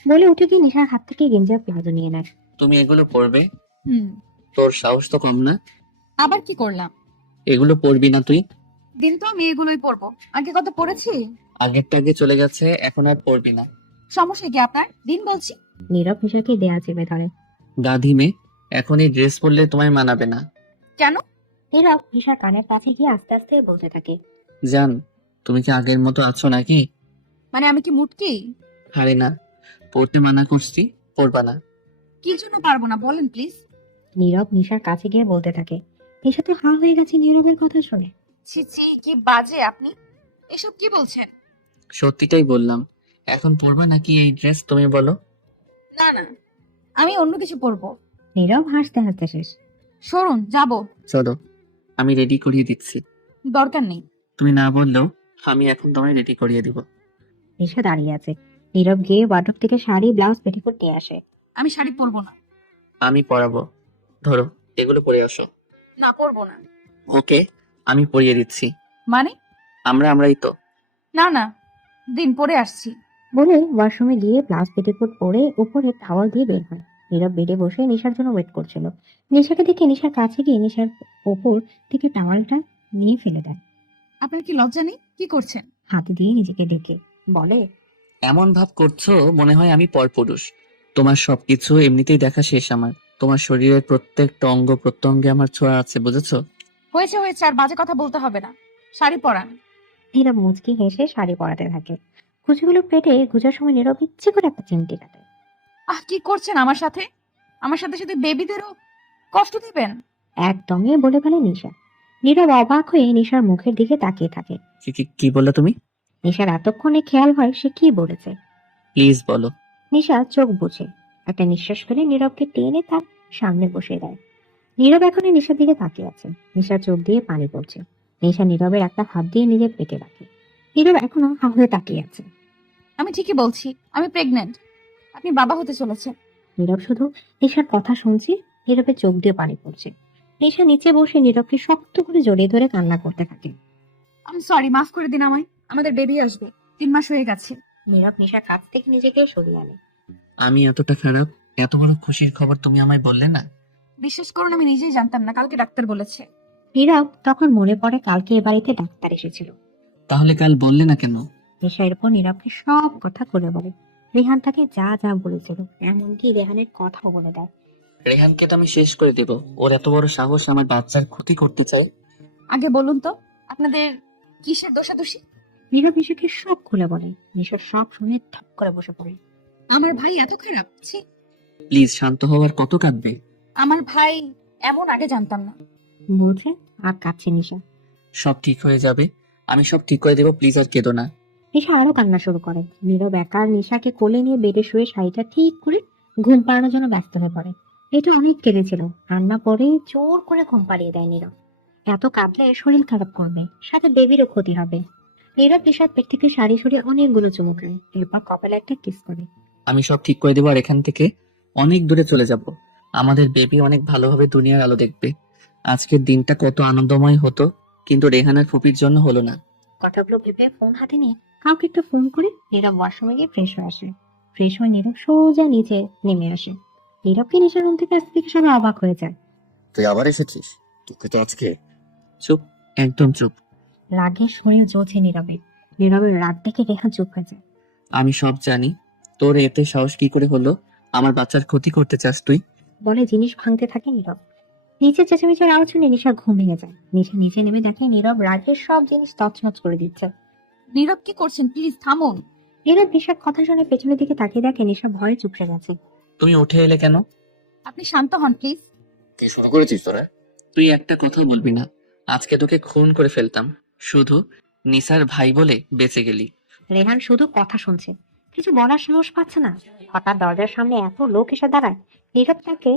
বলে উঠে গিয়ে নিশার হাত থেকে গেঞ্জি আর প্লাজো নিয়ে নেয়। তুমি এগুলো পরবে? হুম। তোর সাহস তো কম না। আবার কি করলাম? এগুলো পরবি না তুই? দিন তো আমি এগুলোই পরবো। আগে কত পড়েছি। আগেরটা আগে চলে গেছে, এখন আর পরবি না। সমস্যা কি আপনার? দিন বলছি। নীরব নিশাকে দেয়া চেপে ধরে। গাধি মেয়ে, এখন এই ড্রেস পরলে তোমায় মানাবে না। কেন? নীরব নিশার কানের কাছে গিয়ে আস্তে আস্তে বলতে থাকে। জান তুমি কি আগের মতো আছো নাকি? মানে আমি কি মুটকি? আরে না, পড়তে মানা করছি, পড়বা না। কি জন্য পারবো না বলেন প্লিজ। নীরব নিশার কাছে গিয়ে বলতে থাকে। নিশা তো হা হয়ে গেছে নীরবের কথা শুনে। ছি ছি, কি বাজে আপনি। এসব কি বলছেন? সত্যিটাই বললাম। এখন পড়বা নাকি এই ড্রেস তুমি বলো? না না, আমি অন্য কিছু পরবো। নীরব হাসতে হাসতে শেষ। সরুন, যাবো। চলো আমি রেডি করিয়ে দিচ্ছি। দরকার নেই। তুমি না বললেও আমি এখন তোমায় রেডি করিয়ে দিব। নিশা দাঁড়িয়ে আছে। নীরব গিয়ে ওয়ার্ডরোব থেকে শাড়ি, ব্লাউজ, পেটিকোট নিয়ে আসে। আমি শাড়ি পরবো না। আমি পরাবো। ধরো এগুলো পরে আসো। না, পরবো না। ওকে আমি পরিয়ে দিচ্ছি। মানে? আমরাই তো। না না, দিন পরে আসছি। বলে ওয়াশরুমে গিয়ে ব্লাউজ, পেটিকোট পরে উপরে টাওয়াল দিয়ে বের হয়। নীরব বেডে বসে নিশার জন্য ওয়েট করছিল। নিশাকে দেখে নিশার কাছে গিয়ে নিশার ওপর থেকে টাওয়ালটা নিয়ে ফেলে দেয়। আপনার কি লজ্জা নেই? কি করছেন? হাতে দিয়ে নিজেকে ডেকে বলে, এমন ভাব করছো মনে হয় আমি পরপুরুষ। তোমার সবকিছু এমনিতেই দেখা শেষ আমার। তোমার শরীরের প্রত্যেকটা অঙ্গ প্রত্যঙ্গে আমার ছোঁয়া আছে, বুঝেছো? হয়েছে হয়েছে, আর বাজে কথা বলতে হবে না। শাড়ি পরান। নীরব মুচকি হেসে শাড়ি পরাতে থাকে। কুচিগুলো পেটে গুজার সময় নীরব ইচ্ছে করে একটা চিমটি কাটে। কি করছেন আমার সাথে? আমার সাথে সাথে বেবিদেরও কষ্ট দিবেন? একদমই বলে ফেলে নিশা। নীরব অবাক হয়ে নিশার মুখের দিকে তাকিয়ে থাকে। কি বললে তুমি? নিশার এতক্ষণে খেয়াল হয় সে কি বলেছে। প্লিজ বলো। নিশা চোখ বুঝে একটা নিঃশ্বাস ফেলে নীরবকে টেনে তার সামনে বসিয়ে দেয়। নীরব এখন নিশার দিকে তাকিয়ে আছে। নিশার চোখ দিয়ে পানি পড়ছে। নিশা নীরবের একটা হাত দিয়ে নিজের পেটে রাখে। নীরব এখনো হা হয়ে তাকিয়ে আছে। আমি ঠিকই বলছি, আমি প্রেগনেন্ট। আপনি বাবা হতে চলেছেন। নীরব শুধু নিশার কথা শুনছে। নীরবের চোখ দিয়ে পানি পড়ছে। নিশা নিচে বসে নীরবকে শক্ত করে জড়িয়ে ধরে কান্না করতে থাকে। আমি সরি, মাফ করে দিন আমায়। আমাদের বেবি আসবে, 3 মাস হয়ে গেছে। নীরব নিশার কাছ থেকে নিজেকে সরিয়ে আনে। আমি এতটা খারাপ, এত বড় খুশির খবর তুমি আমায় বললে না। বিশ্বাস করুন, আমি নিজেই জানতাম না, কালকে ডাক্তার বলেছে। নীরব তখন মনে পড়ে কালকে এ বাড়িতে ডাক্তার এসেছিল। তাহলে কাল বললে না কেন? নিশা এরপর নীরবকে সব কথা খুলে বলে। রেহান তাকে যা যা বলেছিল, এমনকি রেহানের কথাও বলে দেয়। রেহানকে তো আমি শেষ করে দেব। ওর এত বড় সাহস আমার বাচ্চার ক্ষতি করতে চায়। আগে বলুন তো, আপনাদের কিসের দোষাদোষী? নীরব নিশাকে সব খুলে বলে। নিশা সব শুনে থাপ করে বসে পড়ে। আমার ভাই এত খারাপ? ছি! প্লিজ শান্ত হওয়ার, কত কাঁদবে? আমার ভাই এমন আগে জানতাম না। বলছে আর কাঁদছে নিশা। সব ঠিক হয়ে যাবে, আমি সব ঠিক করে দেবো, প্লিজ আর কেঁদো না। নিশা আরো কান্না শুরু করে। নীরব একা নিশাকে কোলে নিয়ে বেডে শুয়ে শাড়িটা ঠিক করে ঘুম পাড়ানোর জন্য ব্যস্ত হয়ে পড়ে। এটা অনেক কেঁদেছিল। রান্না পরে জোর করে ঘুম পাড়িয়ে দেয় নীরব। এত কাঁদলে শরীর খারাপ করবে, সাথে বেবিরও ক্ষতি হবে। নীরব নিশার পেট থেকে শাড়ি সরিয়ে অনেকগুলো চুমুক নেয়, এরপর কপালে একটা কিস করে। আমি সব ঠিক করে দেবো আর এখান থেকে অনেক দূরে চলে যাব। আমাদের বেবি অনেক ভালোভাবে দুনিয়ার আলো দেখবে। আজকের দিনটা কত আনন্দময় হতো, কিন্তু রেহানার ফুপির জন্য হলো না। কথাগুলো ভেবে ফোন হাতে নিয়ে কাউকে একটা ফোন করে নীরব ওয়াশরুমে গিয়ে ফ্রেশ হয়ে আসে। ফ্রেশ হয়ে নীরব সোজা নিচে নেমে আসে। নীরবকে নিশার রুম থেকে আসতে দেখে সবাই অবাক হয়ে যায়। তুই আবার এসেছিস? তোকে তো আজকে চুপ, একদম চুপ। রাগে শরীর জ্বলছে নীরবে। নীরবের রাগ দেখে রেখা চুপ হয়ে যায়। আমি সব জানি, তোর এতে সাহস কি করে হলো? আমার বাচ্চার ক্ষতি করতে চাস তুই? বলে জিনিস ভাঙতে থাকে নীরব। নিচে চেঁচামেচির আওয়াজ শুনে নিশার ঘুম ভেঙে যায়। নিচে নেমে দেখে নীরব রাগের সব জিনিস তছনছ করে দিচ্ছে। নীরব, কি করছেন? প্লিজ থামুন। নীরব নিশার কথা শুনে পেছনের দিকে তাকিয়ে দেখে নিশা ভয়ে চুপসে গেছে। তুমি উঠে এলে কেন? আপনি শান্ত হন প্লিজ। কি শুরু করেছিস তোরা? তুই একটা কথা বলবি না? আজকে তোকে খুন করে ফেলতাম, শুধু নিসার ভাই বলে বেঁচে গেলি। রেহান শুধু কথা শুনছে, কিছু বলার সাহস পাচ্ছে না। হঠাৎ দরজার সামনে এত লোক এসে দাঁড়ায়। নীরব তাকে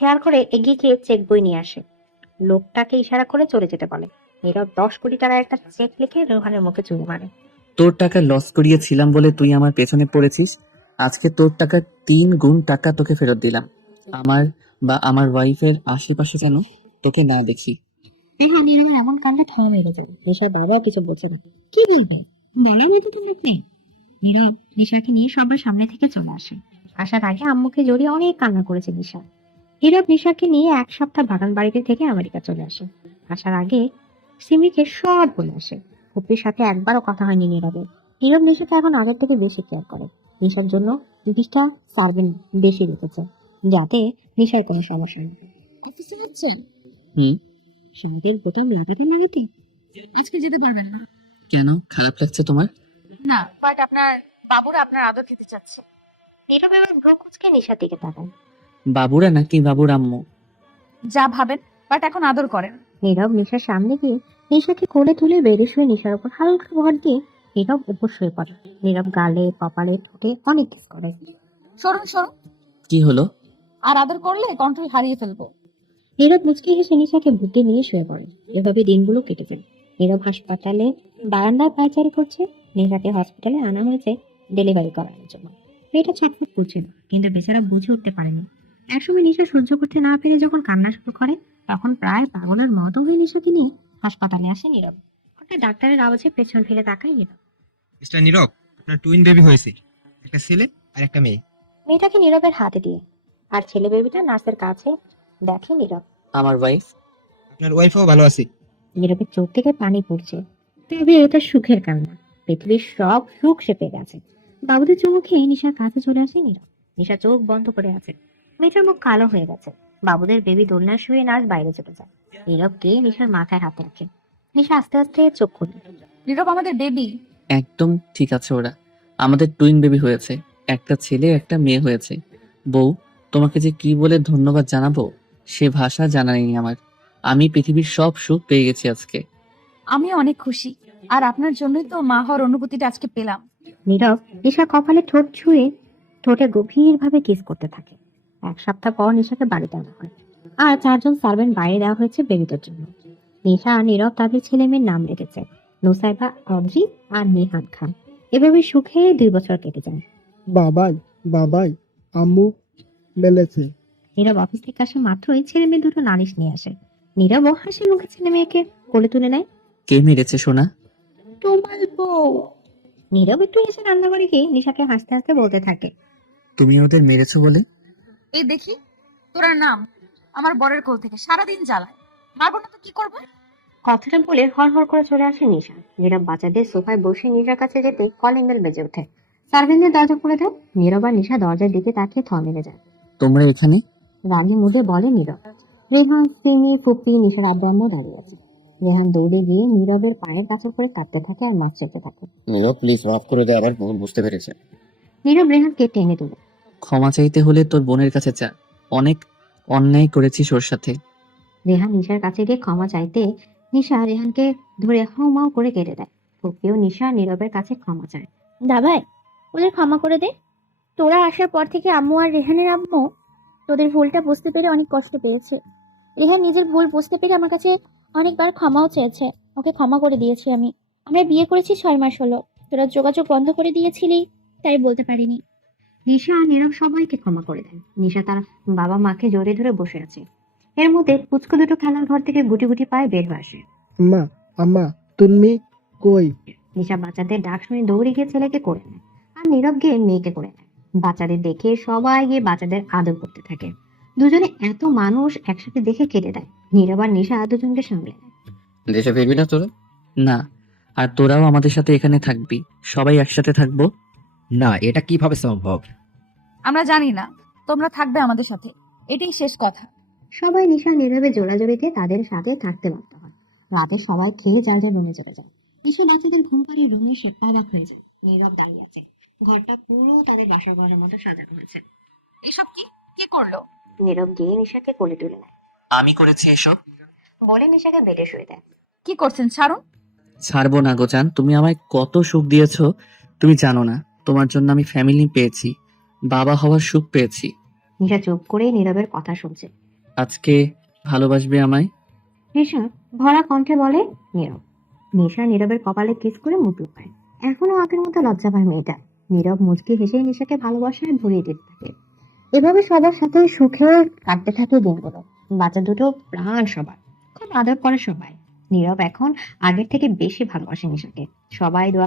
খেয়াল করে এগিয়ে গিয়ে চেক বই নিয়ে আসে। লোকটাকে ইশারা করে চলে যেতে বলে। নীরব 10 কোটি টাকার একটা চেক লিখে রেহানের মুখে চুমু মারে। তোর টাকা লস করিয়েছিলাম বলে তুই আমার পেছনে পড়েছিস। আজকে তোর টাকা 3 গুণ টাকা তোকে ফেরত দিলাম। আমার বা আমার ওয়াইফের আশেপাশে যেন তোকে না দেখি। রেহান নীরবের এমন কাণ্ডে থামা মেরে যায়। নিশার বাবাও কিছু বলছে না। কি বলবে, বলার মতো তো মুখ নেই। নীরব নিশাকে নিয়ে সবার সামনে থেকে চলে আসে। আসার আগে আম্মুকে জড়িয়ে অনেক কান্না করেছে নিশা। নীরব নিশাকে নিয়ে 1 সপ্তাহ বাগান বাড়িতে থেকে আমেরিকা চলে আসে। আসার আগে সিমিকে সব বলে আসে। ফুপির সাথে একবারও কথা হয়নি নীরবের। নীরব নিশাকে এখন আগের থেকে বেশি কেয়ার করে। নিশার জন্য 20টা সার্ভেন্ট বেশি রেখেছে, যাতে নিশার কোনো সমস্যা নেই। অফিসে যাচ্ছেন? হুম। শাড়ির বোতাম লাগাতে লাগাতে আজকে যেতে পারবেন না। কেন, খারাপ লাগছে তোমার? না, বাট আপনার বাবুরা আপনার আদর খেতে চাচ্ছে। নীরব এবার ভ্রু কুচকে নিশার দিকে তাকায়। বাবুরা নাকি বাবুর আম্মু? যা ভাবেন, বাট এখন আদর করেন। নীরব নিশার সামনে গিয়ে নিশাকে কোলে তুলে বেড়ে শুয়ে নিশার উপর হালকা ভর দিয়ে নীরব উপর শুয়ে পড়ে। নীরব গালে কপালে ঠোঁটে অনেক কিস করে। সরুন সরুন, কি হলো? আর আদর করলে কন্ট্রোল হারিয়ে ফেলবো। নীরব মুচকি হেসে নিশাকে বুকে নিয়ে শুয়ে পড়ে। এভাবে দিনগুলো কেটে যায়। নীরব হাসপাতালে বারান্দায় পায়চারি করছে। নিশাকে হসপিটালে আনা হয়েছে ডেলিভারি করানোর জন্য। মেয়েটা ছটফট করছিল, কিন্তু বেচারা বুঝে উঠতে পারেনি। একসময় নিশা সহ্য করতে না পেরে যখন কান্না শুরু করে, তখন প্রায় পাগলের মতো হয়ে নিশাকে নিয়ে হাসপাতালে আসে নীরব। হঠাৎ ডাক্তারের আওয়াজে পেছন ফিরে তাকায় নীরব। মিস্টার নীরব, আপনার টুইন বেবি হয়েছে, একটা ছেলে আর একটা মেয়ে। মেয়েটাকে নীরবের হাতে দিয়ে, আর ছেলে বেবিটা নার্সের কাছে দেখে নীরব। আমার ওয়াইফ? আপনার ওয়াইফও ভালো আছে। নীরবের চোখ থেকে পানি পড়ছে, তবে এটা সুখের কান্না। পৃথিবীর সব সুখ সে পেয়ে গেছে। বাবুদের চুমু খেয়ে নিশার কাছে চলে আসে নীরব। নিশা চোখ বন্ধ করে আছে। মেয়েটার মুখ কালো হয়ে গেছে। বাবুদের বেবি দোলনা শুয়ে নার্স বাইরে চলে যায়। নীরব গিয়ে নিশার মাথায় হাত রাখে। নিশা আস্তে আস্তে চোখ খুলে। নীরব, আমাদের বেবি। একদম ঠিক আছে ওরা। আমাদের টুইন বেবি হয়েছে, একটা ছেলে একটা মেয়ে হয়েছে। বউ, তোমাকে যে কি বলে ধন্যবাদ জানাবো সে ভাষা জানা নেই আমার। আমি পৃথিবীর সব সুখ পেয়ে গেছি আজকে। আমি অনেক খুশি, আর আপনার জন্যই তো মা হওয়ার অনুভূতিটা আজকে পেলাম। নীরব নিশা কপালে ঠোঁট ছুঁয়ে ঠোঁটে গভীরভাবে কিস করতে থাকে। 1 সপ্তাহ পর নিশাকে বাড়িতে আনা হয়, আর 4জন সার্ভেন্ট বাইরে দেওয়া হয়েছে বেবিদের জন্য। নিশা আর নীরব তাদের ছেলে মেয়ের নাম রেখেছে নুসাইবা, অদ্রি আর নিহান খান। এভাবে সুখে 2 বছর কেটে যায়। বাবাই বাবাই আম্মু মেলেছে। নীরব অফিস থেকে আসা মাত্রই ছেলে মেয়ে দুটো নালিশ নিয়ে আসে। নীরবও হাসি মুখে ছেলে মেয়েকে কোলে তুলে নেয়। কে মেরেছে সোনা? তোমার বউ। নীরব একটু হেসে রান্নাঘরে গিয়ে নিশাকে হাসতে হাসতে বলতে থাকে। তুমি ওদের মেরেছো বলে? এই দেখি তোরা নাম আমার বরের কোল থেকে সারাদিন জ্বালায়, মারবো না তো কি করবো? কথাটা বলে হর হর করে চলে আসে নিশা। নীরব বাচ্চাদের সোফায় বসে নিশার কাছে যেতে কলিং বেল বেজে ওঠে। সার্ভেন্টদের দরজা খুলে দেয়। নীরব আর নিশা দরজার দিকে তাকিয়ে থ মেরে যায়। তোমরা এখানে? রাগী মুডে বলে নীরব। রেহান, সিমি, ফুপি, নিশার আব্বু আম্মু দাঁড়িয়ে আছে। রেহান দৌড়ে গিয়ে নীরবের পায়ের কাছে করে কাঁদতে থাকে আর মাছ চেপে থাকে। নীরব প্লিজ মাফ করে দে, আবার ভুল বুঝতে পেরেছে। নীরব রেহানকে টেনে তুলে। ক্ষমা চাইতে হলে তোর বোনের কাছে যা, অনেক অন্যায় করেছিস ওর সাথে। রেহান নিশার কাছে গিয়ে ক্ষমা চাইতে নিশা রেহানকে ধরে হাউমাউ করে কেটে দেয়। ফুপিও নিশা নীরবের কাছে ক্ষমা চায়। দাভাই, ওদের ক্ষমা করে দে। তোরা আসার পর থেকে আম্মু আর রেহানের আম্মু তোদের ভুলটা বুঝতে পেরে অনেক কষ্ট পেয়েছে। রেহান নিজের ভুল বুঝতে পেরে আমার কাছে অনেকবার ক্ষমাও চেয়েছে। ওকে ক্ষমা করে দিয়েছি আমি। আমরা বিয়ে করেছি 6 মাস হলো। তোরা যোগাযোগ বন্ধ করে দিয়েছিলি, তাই বলতে পারিনি। নিশা আর নীরব সবাইকে ক্ষমা করে দেয়। নিশা তার বাবা মাকে জড়িয়ে ধরে বসে আছে। এর মধ্যে পুচকু দুটো খেলার ঘর থেকে গুটি গুটি পায়ে বের হয়ে আসে। আম্মা, আম্মা, তুমি কই? নিশা বাচ্চাদের ডাক শুনে দৌড়ে গিয়ে ছেলেকে করে নেয় আর নীরব গিয়ে মেয়েকে করে নেয়। বাচ্চাদের দেখে সবাই গিয়ে বাচ্চাদের আদর করতে থাকে। দুজনে এত মানুষ একসাথে দেখে কেটে দেয়। নীরব আর নিশা দুজনকে সামলে নেয়। দেশে ফিরবি না তোরা? না, আর তোরাও আমাদের সাথে এখানে থাকবি, সবাই একসাথে থাকবো। না, এটা কিভাবে সম্ভব? আমরা জানি না, তোমরা থাকবে আমাদের সাথে, এটাই শেষ কথা। সবাই নিশা নীরবে জোড়াজোড়িতে তাদের সাথে থাকতে বাধ্য হয়। রাতে সবাই খেয়ে যার যার রুমে চলে যায়। নিশা বাচ্চাদের ঘুম পাড়িয়ে রুমে সে অবাক হয়ে যায়। নীরব দাঁড়িয়ে আছে। ঘরটা পুরো তাদের বাসা ঘরের মতো সাজানো হয়েছে। এসব কি কে করলো? নীরব গিয়ে নিশাকে কোলে তুলে নেয়। আমি করেছি এসব। বলে নিশাকে বেডে শুয়ে দেয়। কি করছেন ছাড়ুন। ছাড়বো না গো জান, তুমি আমায় কত সুখ দিয়েছো তুমি জানো না। তোমার জন্য আমি ফ্যামিলি পেয়েছি, বাবা হওয়ার সুখ পেয়েছি। নিশা চুপ করেই নীরবের কথা শুনছে। আজকে ভালোবাসবে আমায়? নিশা ভরা কণ্ঠে বলে। নীরব। নিশা নীরবের কপালে কিস করে মুখ লুকায়। এখনো আগের মতো লজ্জা পায় মেয়েটা। নীরব মুচকি হেসে নিশাকে ভালোবাসায় ভরিয়ে দিতে থাকে। এভাবে সবার সাথে সুখে কাটতে থাকে দিনগুলো। বাচ্চা দুটো প্রাণ সবার, খুব আদর করে সবাই। নীরব এখন আগের থেকে বেশি ভালোবাসে নিশাকে। সবাই দোয়া